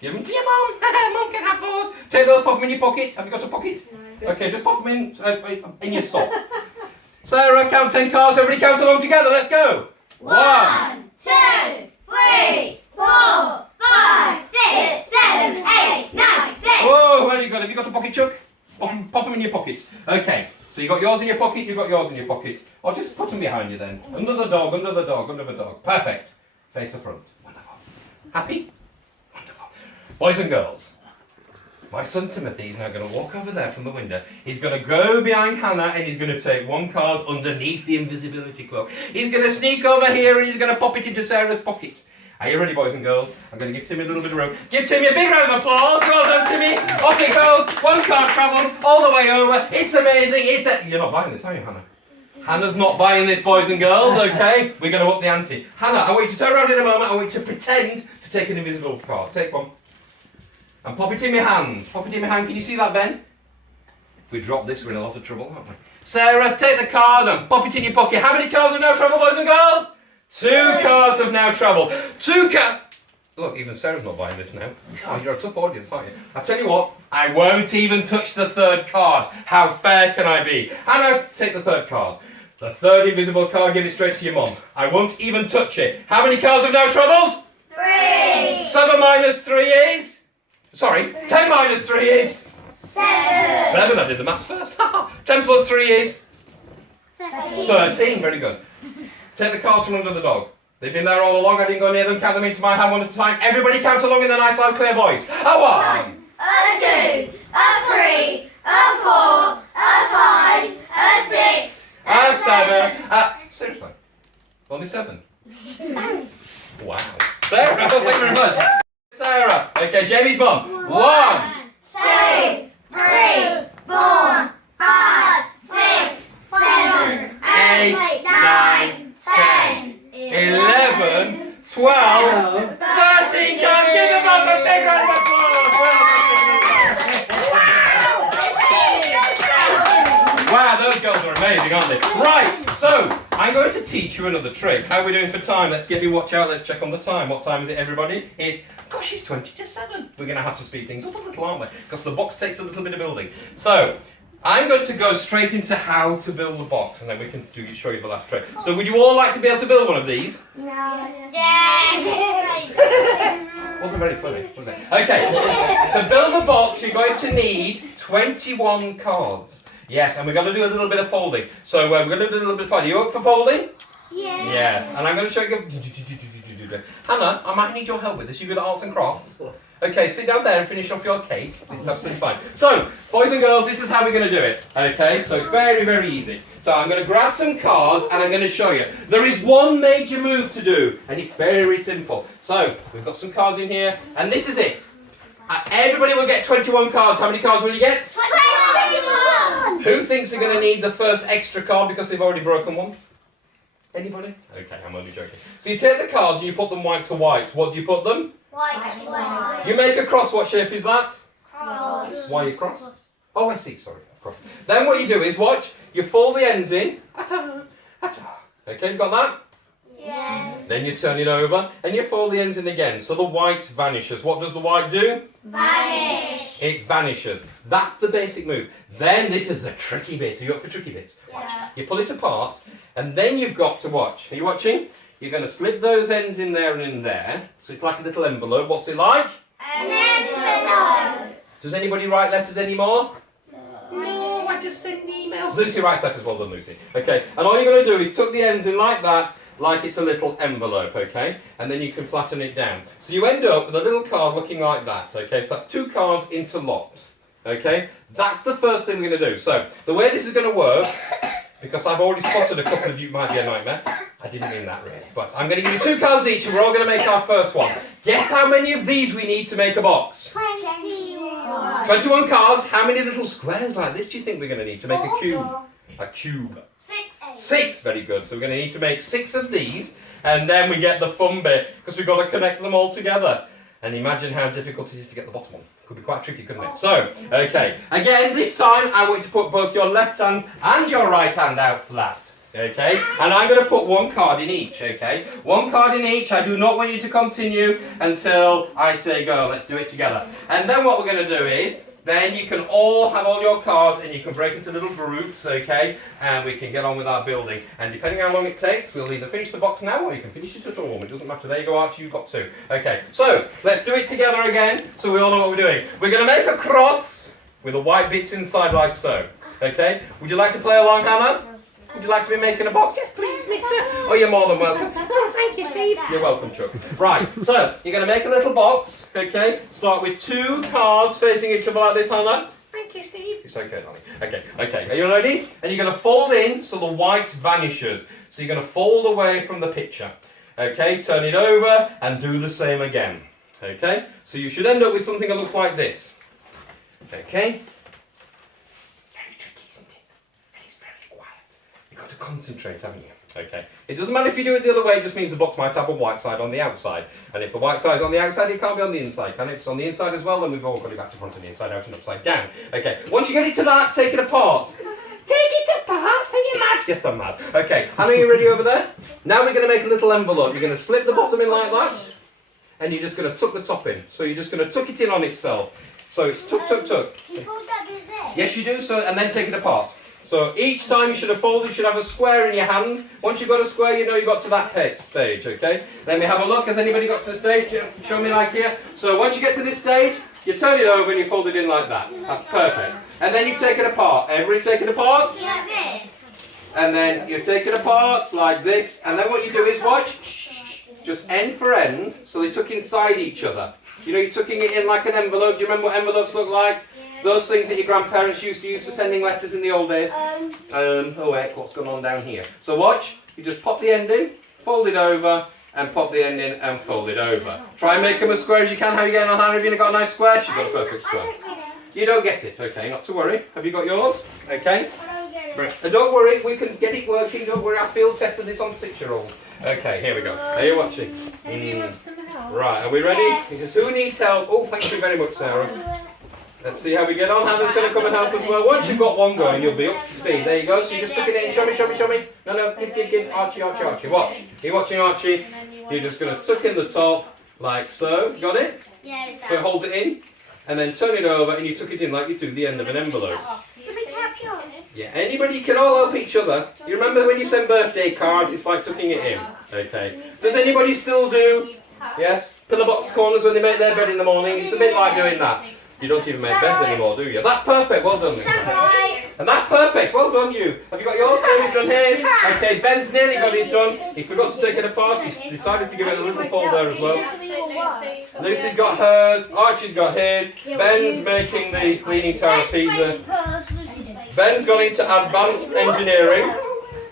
Give them to your mum. Mum can have those. Take those, pop them in your pocket. Have you got a pocket? No. Okay, just pop them in your sock. Sarah, count 10 cards. Everybody count along together. Let's go. 1, 2, 3, 4, 5, 6, 7, 8, 9, 10. Whoa, where have you got? Have you got a pocket, Chuck? Pop them in your pocket. Okay, so you got yours in your pocket, you've got yours in your pocket. Or just put them behind you then. Under the dog, under the dog, under the dog. Perfect. Face the front. Wonderful. Happy? Wonderful. Boys and girls, my son Timothy is now going to walk over there from the window. He's going to go behind Hannah and he's going to take one card underneath the invisibility cloak. He's going to sneak over here and he's going to pop it into Sarah's pocket. Are you ready, boys and girls? I'm going to give Timmy a little bit of room. Give Timmy a big round of applause. Well done, Timmy. Off it goes. One card travels all the way over. It's amazing. You're not buying this, are you, Hannah? Hannah's not buying this, boys and girls, okay? We're going to up the ante. Hannah, I want you to turn around in a moment. I want you to pretend to take an invisible card. Take one. And pop it in my hand. Pop it in my hand. Can you see that, Ben? If we drop this, we're in a lot of trouble, aren't we? Sarah, take the card and pop it in your pocket. How many cards have now travelled, boys and girls? 2 cards have now travelled. 2 cards. Look, even Sarah's not buying this now. Oh, you're a tough audience, aren't you? I tell you what, I won't even touch the 3rd card. How fair can I be? Hannah, take the 3rd card. The 3rd invisible card, give it straight to your mum. I won't even touch it. How many cards have now travelled? 3. 7 minus 3 is? Sorry, 10 minus 3 is? 7. 7, I did the maths first. 10 plus 3 is? 13, very good. Take the cards from under the dog. They've been there all along, I didn't go near them, count them into my hand one at a time. Everybody count along in a nice loud clear voice. A 1. A 2. A 3. A 4. A 5. A 6. A 7. Seriously? Only 7? Wow. Sarah, thank you very much. Sarah. Okay, Jamie's mum. 1. 2, 3, 4, 5, 6, 7, 8, 9, 10, 11, 12, 13 cards. Give them both a big round of applause. Wow, those girls are amazing, aren't they? Right, so I'm going to teach you another trick. How are we doing for time? Let's get me watch out. Let's check on the time. What time is it, everybody? It's, gosh, it's 20 to 7. We're going to have to speed things up a little, aren't we? Because the box takes a little bit of building. So I'm going to go straight into how to build the box, and then we can show you the last trick. So would you all like to be able to build one of these? No. Yes. Wasn't very funny, was it? Okay, to build a box, you're going to need 21 cards. Yes, and we're going to do a little bit of folding. So we're going to do a little bit of folding. You up for folding? Yes. Yes, and I'm going to show you. Hannah, I might need your help with this. You good at arts and crafts? Okay, sit down there and finish off your cake. It's absolutely fine. So, boys and girls, this is how we're going to do it. Okay, so it's very, very easy. So I'm going to grab some cards and I'm going to show you. There is one major move to do, and it's very simple. So, we've got some cards in here, and this is it. Everybody will get 21 cards. How many cards will you get? 21. Who thinks they're going to need the first extra card because they've already broken one? Anybody? Okay, I'm only joking. So you take the cards and you put them white to white. What do you put them? White. You make a cross. What shape is that? Cross. Why are you cross? Oh, I see. Sorry, of course. Then what you do is watch. You fold the ends in. Ata, ata. Okay, you got that? Yes. Then you turn it over and you fold the ends in again. So the white vanishes. What does the white do? Vanish. It vanishes. That's the basic move. Then this is the tricky bit. Are you up for tricky bits? Yeah. You pull it apart and then you've got to watch. Are you watching? You're going to slip those ends in there and in there. So it's like a little envelope. What's it like? An envelope. Does anybody write letters anymore? No, I just send emails. Lucy writes letters. Well done, Lucy. Okay, and all you're going to do is tuck the ends in like that, like it's a little envelope, okay? And then you can flatten it down. So you end up with a little card looking like that, okay? So that's 2 cards interlocked, okay? That's the first thing we're going to do. So the way this is going to work, because I've already spotted a couple of you might be a nightmare. I didn't mean that really, but I'm going to give you 2 cards each and we're all going to make our first one. Guess how many of these we need to make a box? 21. 21 cards. How many little squares like this do you think we're going to need to make a cube? A cube. 6. 6, very good. So we're going to need to make 6 of these, and then we get the fun bit, because we've got to connect them all together. And imagine how difficult it is to get the bottom one. Could be quite tricky, couldn't it? So, okay. Again, this time I want you to put both your left hand and your right hand out flat. Okay? And I'm going to put 1 card in each, okay? 1 card in each. I do not want you to continue until I say go. Let's do it together. And then what we're going to do is, then you can all have all your cards and you can break into little groups, okay? And we can get on with our building. And depending how long it takes, we'll either finish the box now or you can finish it at home. It doesn't matter. There you go, Archie, you've got 2. Okay, so let's do it together again so we all know what we're doing. We're going to make a cross with the white bits inside like so. Okay? Would you like to play along, Hannah? Would you like to be making a box? Yes, please, mister. Oh, you're more than welcome. Oh, thank you, Steve. You're welcome, Chuck. Right, so you're going to make a little box, okay? Start with 2 cards facing each other like this, Hannah. Thank you, Steve. It's okay, darling. Okay. Are you ready? And you're going to fold in so the white vanishes. So you're going to fold away from the picture. Okay, turn it over and do the same again. Okay, so you should end up with something that looks like this. Okay. To concentrate, haven't you? Okay. It doesn't matter if you do it the other way, it just means the box might have a white side on the outside. And if the white side is on the outside, it can't be on the inside. And if it's on the inside as well, then we've all got it back to front and the inside out and upside down. Okay. Once you get it to that, take it apart. Take it apart? Are you mad? Yes, I'm mad. Okay. Hannah, you ready over there? Now we're going to make a little envelope. You're going to slip the bottom in like that. And you're just going to tuck the top in. So you're just going to tuck it in on itself. So it's tuck, tuck, tuck. You fold that bit there? Yes, you do. So, and then take it apart. So each time you should have folded, you should have a square in your hand. Once you've got a square, you know you've got to that stage, okay? Let me have a look. Has anybody got to the stage? Show me like here. So once you get to this stage, you turn it over and you fold it in like that. That's perfect. And then you take it apart. Everybody take it apart? Like this. And then you take it apart like this. And then what you do is watch. Just end for end, so they tuck inside each other. You know, you're tucking it in like an envelope. Do you remember what envelopes look like? Those things that your grandparents used to use for sending letters in the old days. Oh wait, what's going on down here? So watch, you just pop the end in, fold it over, and pop the end in and fold it over. Try and make them as square as you can. How are you getting on, Hannah? Have you got a nice square? She's got a perfect I square. don't get it. You don't get it, okay, not to worry. Have you got yours? Okay. I don't get it. Right. And don't worry, we can get it working, don't worry, I field tested this on 6-year-olds. Okay, here we go. Are you watching? Anybody want some help? Right, are we ready? Yes. Because who needs help? Oh, thank you very much, Sarah. Let's see how we get on. Hannah's going to come and help as well. Once you've got one going, you'll be up to speed. There you go. So you just tuck it in. Show me. No. Give. Archie. Watch. Are you watching, Archie? You're just going to tuck in the top, like so. You got it? Yeah, it's So it holds it in. And then turn it over and you tuck it in like you do the end of an envelope. Should we tap you on? Yeah, anybody can all help each other. You remember when you send birthday cards, it's like tucking it in. Okay. Does anybody still do, yes, pillow box corners when they make their bed in the morning? It's a bit like doing that. You don't even make beds anymore, do you? That's perfect. Well done. Is that right? And that's perfect. Well done, you. Have you got yours? David's done his. Okay, Ben's nearly got his done. He forgot to take it apart. He's decided to give it a little fold there as well. Lucy's got hers. Archie's got his. Ben's making the Leaning Tower of Pisa. Ben's gone into advanced engineering.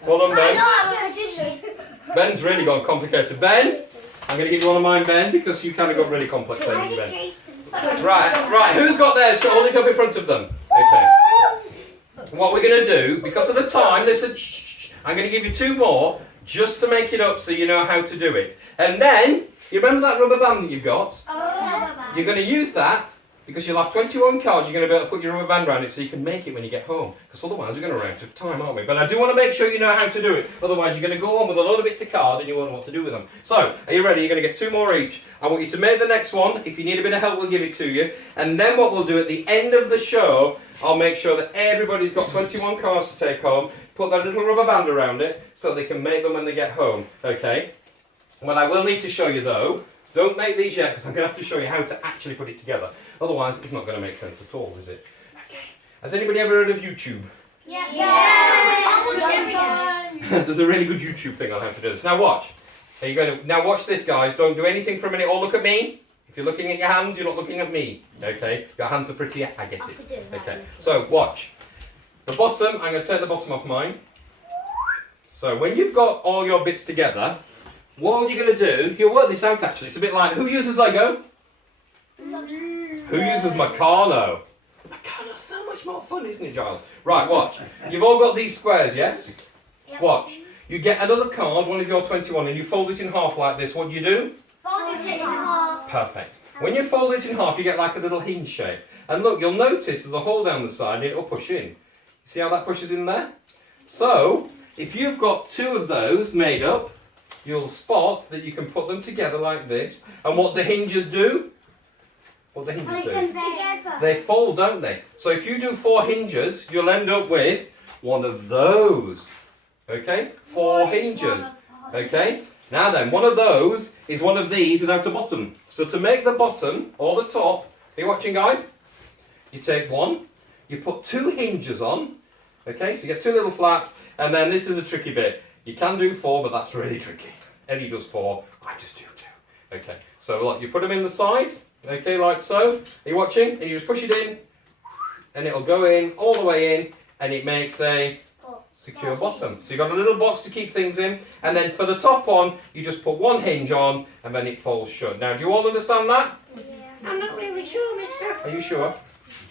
Well done, Ben. Ben's really gone complicated. Ben, I'm going to give you one of mine, Ben, because you kind of got really complex, Ben. Right. Who's got theirs? So hold it up in front of them. Okay. What we're going to do, because of the time, listen, I'm going to give you 2 more, just to make it up so you know how to do it. And then, you remember that rubber band that you've got? You're going to use that, because you'll have 21 cards, you're going to be able to put your rubber band around it so you can make it when you get home. Because otherwise we're going to run out of time, aren't we? But I do want to make sure you know how to do it. Otherwise you're going to go on with a lot of bits of card and you won't know what to do with them. So, are you ready? You're going to get 2 more each. I want you to make the next one. If you need a bit of help, we'll give it to you. And then what we'll do at the end of the show, I'll make sure that everybody's got 21 cards to take home. Put that little rubber band around it so they can make them when they get home. Okay? What I will need to show you though, don't make these yet because I'm going to have to show you how to actually put it together. Otherwise, it's not going to make sense at all, is it? Okay. Has anybody ever heard of YouTube? Yeah. There's a really good YouTube thing on how to do this. Now watch. Are you going to now watch this, guys? Don't do anything for a minute. Or look at me. If you're looking at your hands, you're not looking at me. Okay? Your hands are pretty. I get it. Okay. So watch. The bottom. I'm going to take the bottom off mine. So when you've got all your bits together, what you're going to do? You'll work this out actually. It's a bit like who uses Lego? Who uses Meccano? Meccano's so much more fun, isn't it, Giles? Right, watch. You've all got these squares, yes? Yep. Watch. You get another card, one of your 21, and you fold it in half like this. What do you do? Fold it in half. Perfect. When you fold it in half, you get like a little hinge shape. And look, you'll notice there's a hole down the side and it'll push in. See how that pushes in there? So, if you've got 2 of those made up, you'll spot that you can put them together like this. And what the hinges do? What the hinges do? Together. They fold, don't they? So if you do 4 hinges, you'll end up with one of those. Okay? 4 hinges. Okay? Now then, one of those is one of these without a bottom. So to make the bottom, or the top, are you watching, guys? You take one, you put 2 hinges on. Okay? So you get 2 little flaps, and then this is a tricky bit. You can do 4, but that's really tricky. Eddie does 4, I just do 2. Okay? So look, you put them in the sides. Okay, like so. Are you watching? And you just push it in, and it'll go in, all the way in, and it makes a secure bottom. So you've got a little box to keep things in, and then for the top one, you just put 1 hinge on, and then it folds shut. Now, do you all understand that? Yeah. I'm not really sure, mister. Are you sure?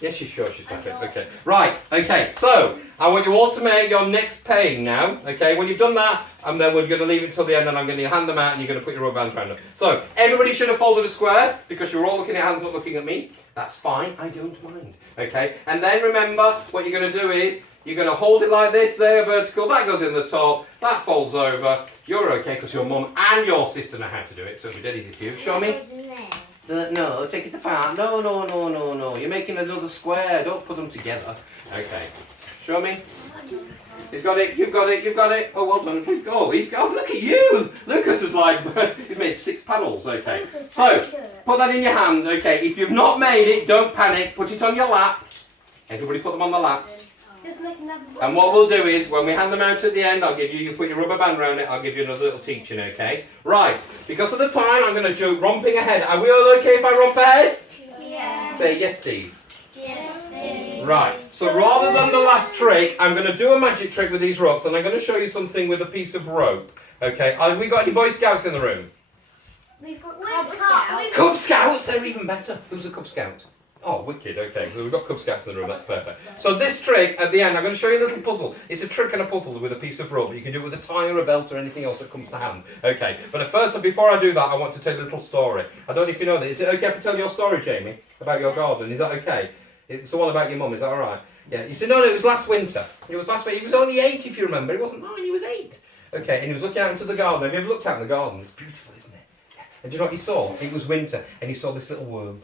Yes, she's sure. She's perfect. Okay. Right. Okay. So I want you all to make your next pane now. Okay. When you've done that, and then we're going to leave it till the end, and I'm going to hand them out, and you're going to put your rubber bands around them. So everybody should have folded a square because you're all looking at hands, not looking at me. That's fine. I don't mind. Okay. And then remember, what you're going to do is you're going to hold it like this. There, vertical. That goes in the top. That folds over. You're okay because your mum and your sister know how to do it. So it'll be dead easy for you. Show me. No, take it apart. No. You're making another square. Don't put them together. Okay. Show me. He's got it. You've got it. Oh, well done. Oh, look at you. Lucas is like, he's made 6 panels. Okay. So, put that in your hand. Okay. If you've not made it, don't panic. Put it on your lap. Everybody put them on the laps. And what we'll do is, when we hand them out at the end, you put your rubber band around it, I'll give you another little teaching, okay? Right, because of the time, I'm going to do romping ahead. Are we all okay if I romp ahead? Yes. Say yes, Steve. Yes, Steve. Right, so rather than the last trick, I'm going to do a magic trick with these ropes, and I'm going to show you something with a piece of rope. Okay, have we got any Boy Scouts in the room? We've got Cub Scouts, they're even better. Who's a Cub Scout? Oh, wicked, okay. So we've got Cub Scouts in the room, that's perfect. So this trick, at the end, I'm going to show you a little puzzle. It's a trick and a puzzle with a piece of rope. You can do it with a tie or a belt or anything else that comes to hand. Okay, but first, before I do that, I want to tell you a little story. I don't know if you know this. Is it okay if I tell your story, Jamie? About your garden? Is that okay? It's the one about your mum, is that alright? Yeah, you said, no, it was last winter. It was last winter. He was only 8, if you remember. He wasn't 9, he was 8. Okay, and he was looking out into the garden. Have you ever looked out in the garden? It's beautiful, isn't it? Yeah. And do you know what he saw? It was winter, and he saw this little worm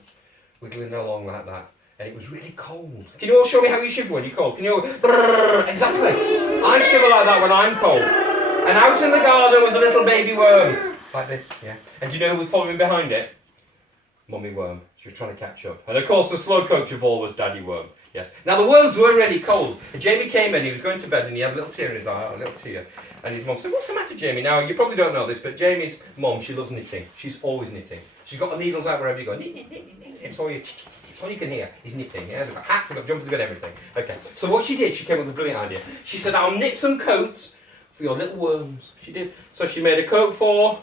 wiggling along like that. And it was really cold. Can you all show me how you shiver when you're cold? Can you all... Brrr, exactly. I shiver like that when I'm cold. And out in the garden was a little baby worm. Like this, yeah. And do you know who was following behind it? Mummy Worm. She was trying to catch up. And of course the slow coach of all was Daddy Worm. Yes. Now the worms were really cold. And Jamie came in, he was going to bed and he had a little tear in his eye, a little tear. And his mum said, what's the matter, Jamie? Now, you probably don't know this, but Jamie's mum, she loves knitting. She's always knitting. She's got the needles out wherever you go. Knit, knit, knit, knit, knit. It's all you can hear is knitting. Yeah? They've got hats, they've got jumpers, they've got everything. Okay. So what she did, she came up with a brilliant idea. She said, I'll knit some coats for your little worms. She did. So she made a coat for...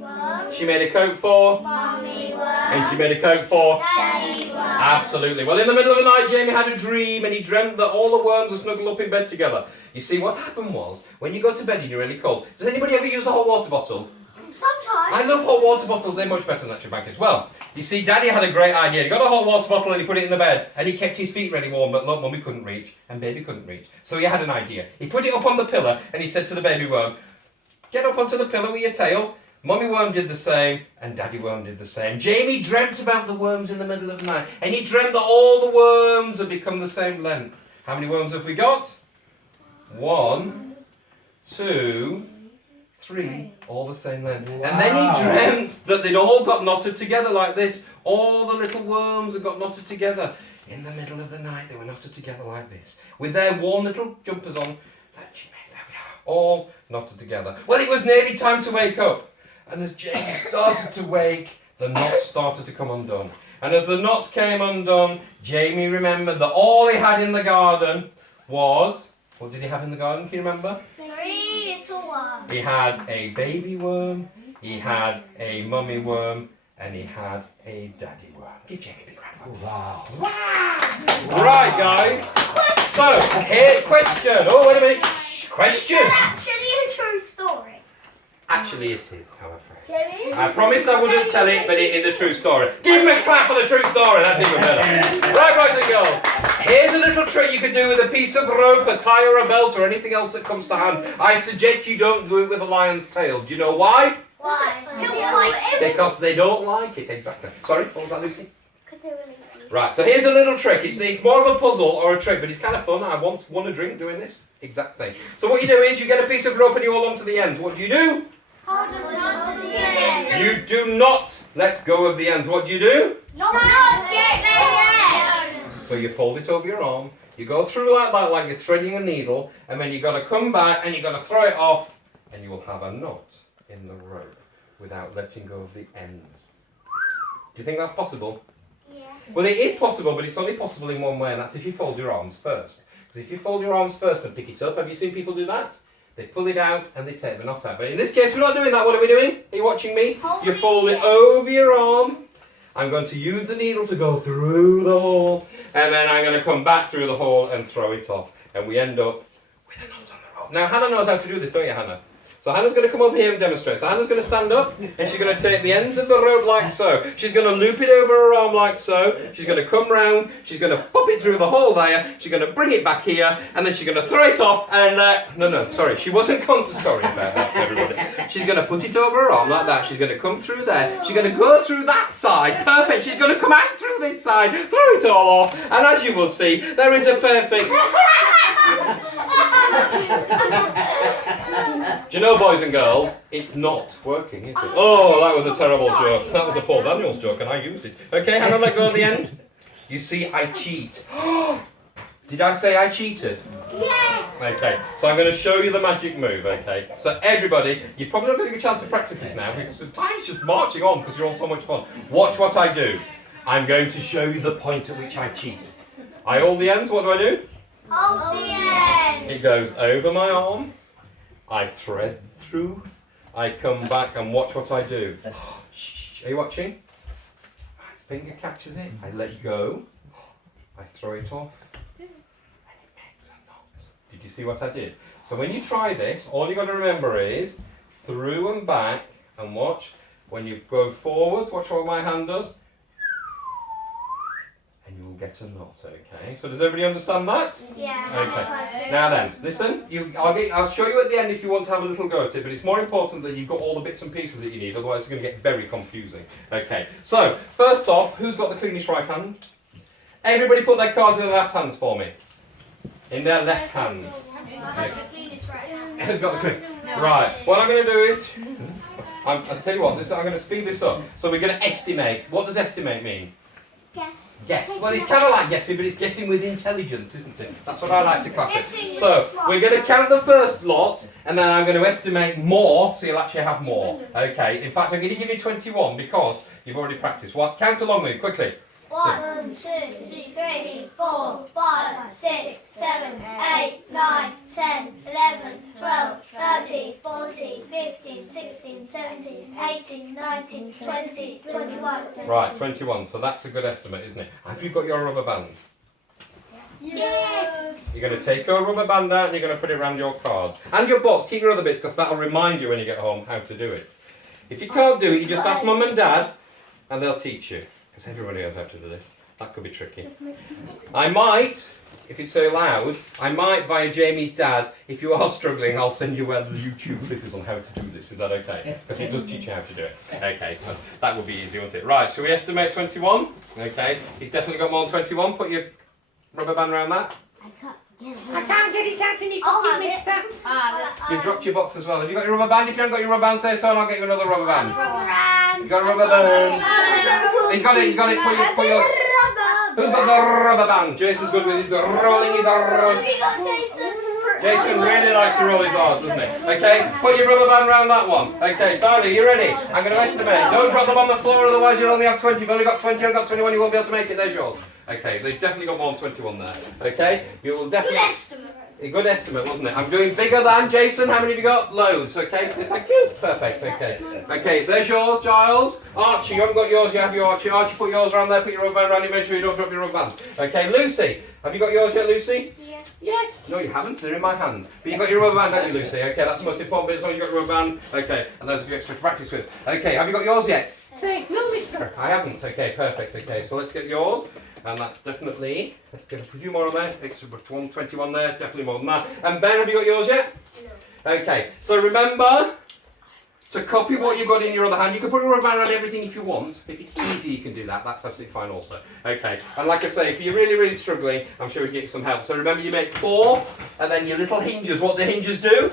worm. She made a coat for? Mummy worm. And she made a coat for? Daddy worm. Absolutely. Well, in the middle of the night, Jamie had a dream, and he dreamt that all the worms were snuggled up in bed together. You see, what happened was, when you go to bed and you're really cold, does anybody ever use a hot water bottle? Sometimes. I love hot water bottles, they're much better than actual blankets. Well, you see, Daddy had a great idea. He got a hot water bottle and he put it in the bed, and he kept his feet really warm, but look, Mummy couldn't reach, and Baby couldn't reach. So he had an idea. He put it up on the pillow, and he said to the baby worm, get up onto the pillow with your tail. Mummy worm did the same, and Daddy worm did the same. Jamie dreamt about the worms in the middle of the night, and he dreamt that all the worms had become the same length. How many worms have we got? 1, 2, 3, all the same length. Wow. And then he dreamt that they'd all got knotted together like this. All the little worms had got knotted together. In the middle of the night, they were knotted together like this, with their warm little jumpers on. That she made, there we are, all knotted together. Well, it was nearly time to wake up. And as Jamie started to wake, the knots started to come undone. And as the knots came undone, Jamie remembered that all he had in the garden was... What did he have in the garden, can you remember? 3 little worms. He had a baby worm, he had a mummy worm, and he had a daddy worm. Give Jamie a big round of applause. Wow. Right, guys. So, here, question. Oh, wait a minute. Shh, question. It's actually a true story. Actually, it is, I'm afraid. Jamie? I promised I wouldn't tell it, but it is a true story. Give me a clap for the true story, that's even better. Right, boys and girls, here's a little trick you can do with a piece of rope, a tie or a belt, or anything else that comes to hand. I suggest you don't do it with a lion's tail. Do you know why? Why? Because Because they don't like it, exactly. Sorry, what was that, Lucy? they really like Right, so here's a little trick. It's more of a puzzle or a trick, but it's kind of fun. I once won a drink doing this exact thing. So what you do is you get a piece of rope and you hold on to the ends. What do? Hold on to the end. You do not let go of the ends. What do? Not get there. So you fold it over your arm, you go through like that, like you're threading a needle, and then you've got to come back and you've got to throw it off, and you will have a knot in the rope without letting go of the ends. Do you think that's possible? Yeah. Well, it is possible, but it's only possible in one way, and that's if you fold your arms first. Because if you fold your arms first and pick it up, have you seen people do that? They pull it out and they take the knot out. But in this case, we're not doing that. What are we doing? Are you watching me? You fold it over your arm. I'm going to use the needle to go through the hole, and then I'm going to come back through the hole and throw it off. And we end up with a knot on the rope. Now, Hannah knows how to do this, don't you, Hannah? So Hannah's going to come over here and demonstrate. So Hannah's going to stand up, and she's going to take the ends of the rope like so. She's going to loop it over her arm like so. She's going to come round. She's going to pop it through the hole there. She's going to bring it back here, and then she's going to throw it off. And sorry, she wasn't sorry about that, everybody. She's going to put it over her arm like that. She's going to come through there. She's going to go through that side. Perfect. She's going to come out through this side. Throw it all off, and as you will see, there is a perfect. Do you know, boys and girls, it's not working, is it? Oh, that was a terrible joke. That was a Paul Daniels joke, and I used it. Okay, Hannah, let go at the end. You see, I cheat. Did I say I cheated? Yes. Okay, so I'm going to show you the magic move, okay? So everybody, you're probably not going to get a chance to practice this now, because the time's just marching on, because you're all so much fun. Watch what I do. I'm going to show you the point at which I cheat. I hold the ends, what do? Hold the end. It goes over my arm. I thread through, I come back and watch what I do. Shh, are you watching? My finger catches it, I let go, I throw it off, and it makes a knot. Did you see what I did? So when you try this, all you've got to remember is through and back, and watch. When you go forwards, watch what my hand does, and you will get a knot, okay? So does everybody understand that? Yeah. Okay. Now then, listen. I'll show you at the end if you want to have a little go at it, but it's more important that you've got all the bits and pieces that you need, otherwise it's going to get very confusing. Okay. So, first off, who's got the cleanest right hand? Everybody put their cards in their left hands for me. In their left hands. Who's got the clean? Right. What I'm going to do is, I'll tell you what, I'm going to speed this up. So we're going to estimate. What does estimate mean? Guess. Well, it's kind of like guessing, but it's guessing with intelligence, isn't it? That's what I like to class it. So, we're going to count the first lot, and then I'm going to estimate more, so you'll actually have more. Okay, in fact, I'm going to give you 21, because you've already practiced. What? Count along with me, quickly. 1, 2, 3, 4, 5, 6, 7, 8, 9, 10, 11, 12, 13, 14, 15, 16, 17, 18, 21. Right, 21. So that's a good estimate, isn't it? Have you got your rubber band? Yes. You're going to take your rubber band out and you're going to put it around your cards. And your box. Keep your other bits because that'll remind you when you get home how to do it. If you can't do it, you just ask Mum and Dad and they'll teach you. Because everybody knows how to do this. That could be tricky. I might, if it's so loud, I might via Jamie's dad, if you are struggling, I'll send you the YouTube clip on how to do this. Is that okay? Because he does teach you how to do it. Okay, that would be easy, won't it? Right, shall we estimate 21? Okay, he's definitely got more than 21. Put your rubber band around that. I can't get it out in your I'll pocket, have it. mister. You dropped your box as well. Have you got your rubber band? If you haven't got your rubber band, say so and I'll get you another rubber band. You got a rubber band? He's got it, he's got it. Put yours. Who's got the rubber band? Jason's good with his rolling his R's. Jason really likes to roll his R's, doesn't he? Okay, put your rubber band around that one. Okay, Tyler, you ready? I'm going to estimate. Don't drop them on the floor, otherwise you'll only have 20. You've only got 20, you've got 21, you won't be able to make it. There's yours. Okay, they've definitely got more than 21 there. Okay, you will definitely... Good estimate. A good estimate, wasn't it? I'm doing bigger than Jason. How many have you got? Loads. Okay, so thank you. Perfect. Okay. Okay, there's yours, Giles. Archie, you haven't got yours. You have your Archie. Archie, put yours around there. Put your rubber band around it. Make sure you don't drop your rubber band. Okay, Lucy. Have you got yours yet, Lucy? Yes. No, you haven't. They're in my hand. But you've got your rubber band, haven't you, Lucy? Okay, that's the most important bit. As long as you've got your rubber band. Okay, and those of you extra to practice with. Okay, have you got yours yet? Say, no, mister. I haven't. Okay, perfect. Okay, so let's get yours. And that's definitely, let's get a few more on there. Extra 21 there, definitely more than that. And Ben, have you got yours yet? No. Okay, so remember to copy what you've got in your other hand. You can put a rubber band around everything if you want. If it's easy, you can do that. That's absolutely fine also. Okay, and like I say, if you're really, really struggling, I'm sure we can get you some help. So remember, you make 4, and then your little hinges. What the hinges do?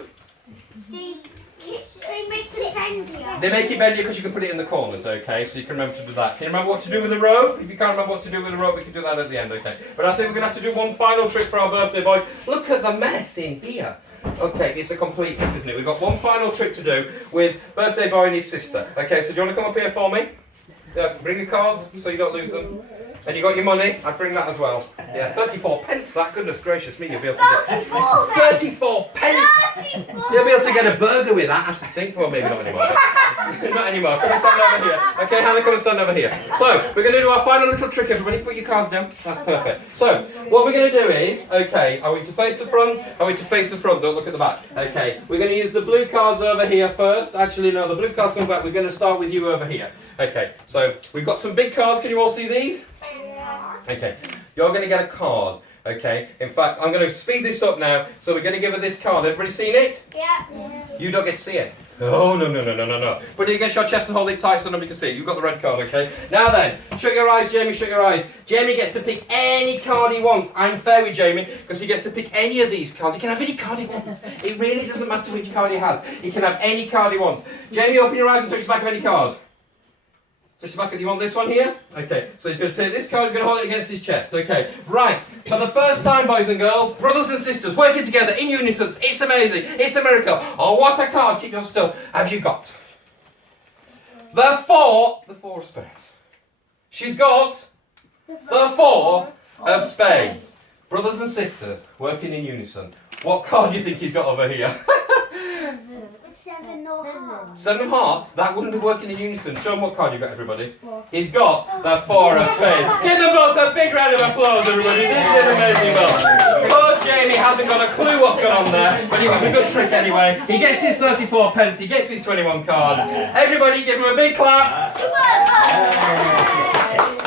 It makes it bendier. They make it bendier because you can put it in the corners, okay? So you can remember to do that. Can you remember what to do with the rope? If you can't remember what to do with the rope, we can do that at the end, okay? But I think we're going to have to do one final trick for our birthday boy. Look at the mess in here. Okay, it's a complete mess, isn't it? We've got one final trick to do with birthday boy and his sister. Okay, so do you want to come up here for me? Bring your cards so you don't lose them. And you got your money? I'd bring that as well. Yeah, 34 pence, that. Goodness gracious me, you'll be able to get... 34 pence! 34. You'll be able to get a burger with that, I think. Well, maybe not anymore. Not anymore. Come and stand over here. Okay, Hannah, come and stand over here. So, we're going to do our final little trick, everybody. Put your cards down. That's perfect. So, what we're going to do is, okay, I want you to face the front. I want you to face the front. Don't look at the back. Okay, we're going to use the blue cards over here first. Actually, no, the blue cards come back. We're going to start with you over here. Okay, so we've got some big cards. Can you all see these? Okay, you're going to get a card. Okay, in fact, I'm going to speed this up now. So we're going to give her this card. Everybody seen it? Yeah. You don't get to see it. Oh, no. Put it against your chest and hold it tight so nobody can see it. You've got the red card, okay? Now then, shut your eyes, Jamie, shut your eyes. Jamie gets to pick any card he wants. I'm fair with Jamie because he gets to pick any of these cards. He can have any card he wants. It really doesn't matter which card he has. He can have any card he wants. Jamie, open your eyes and touch the back of any card. Touch the back of, you want this one here? Okay, so he's going to take this card, he's going to hold it against his chest. Okay, right. For the first time, boys and girls, brothers and sisters, working together in unison. It's amazing. It's a miracle. Oh, what a card. Keep your still. Have you got? The 4 of spades. She's got the 4 of spades. Brothers and sisters, working in unison. What card do you think he's got over here? 7 or hearts. 7 of hearts? That wouldn't be working in unison. Show him what card you've got, everybody. He's got the 4 of spades. Give them both a big round of applause, everybody. They did amazing well. Poor Jamie hasn't got a clue what's going on there, but it was a good trick anyway. He gets his 34 pence, he gets his 21 cards. Everybody give him a big clap.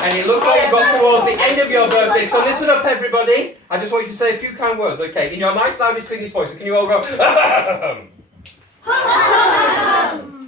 And it looks like you've got towards the end of your birthday, so listen up, everybody. I just want you to say a few kind words, okay? In your nice, loudest, cleanest voice, can you all go...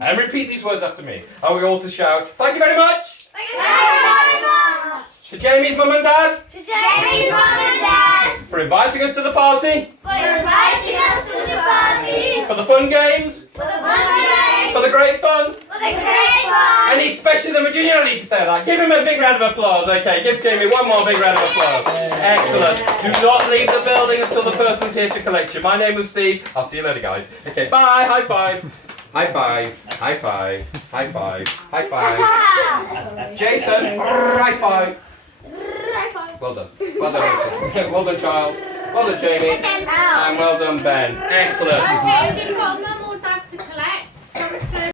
And repeat these words after me. Are we all to shout, thank you very much? Thank you very much. To Jamie's mum and dad? To Jamie's mum and dad. For inviting us to the party? For inviting us to the party. For the fun games? For the fun games. For the great fun? For the great fun. And especially the Virginia, I need to say that. Give him a big round of applause, okay? Give Jamie one more big round of applause. Excellent. Do not leave the building until the person's here to collect you. My name was Steve. I'll see you later, guys. Okay, bye. High five. High five. High five. High five. High five. Jason, high five. Well done. Well done, Jason. Well done, Charles. Well done, Jamie. And well done, Ben. Excellent. Okay, you've got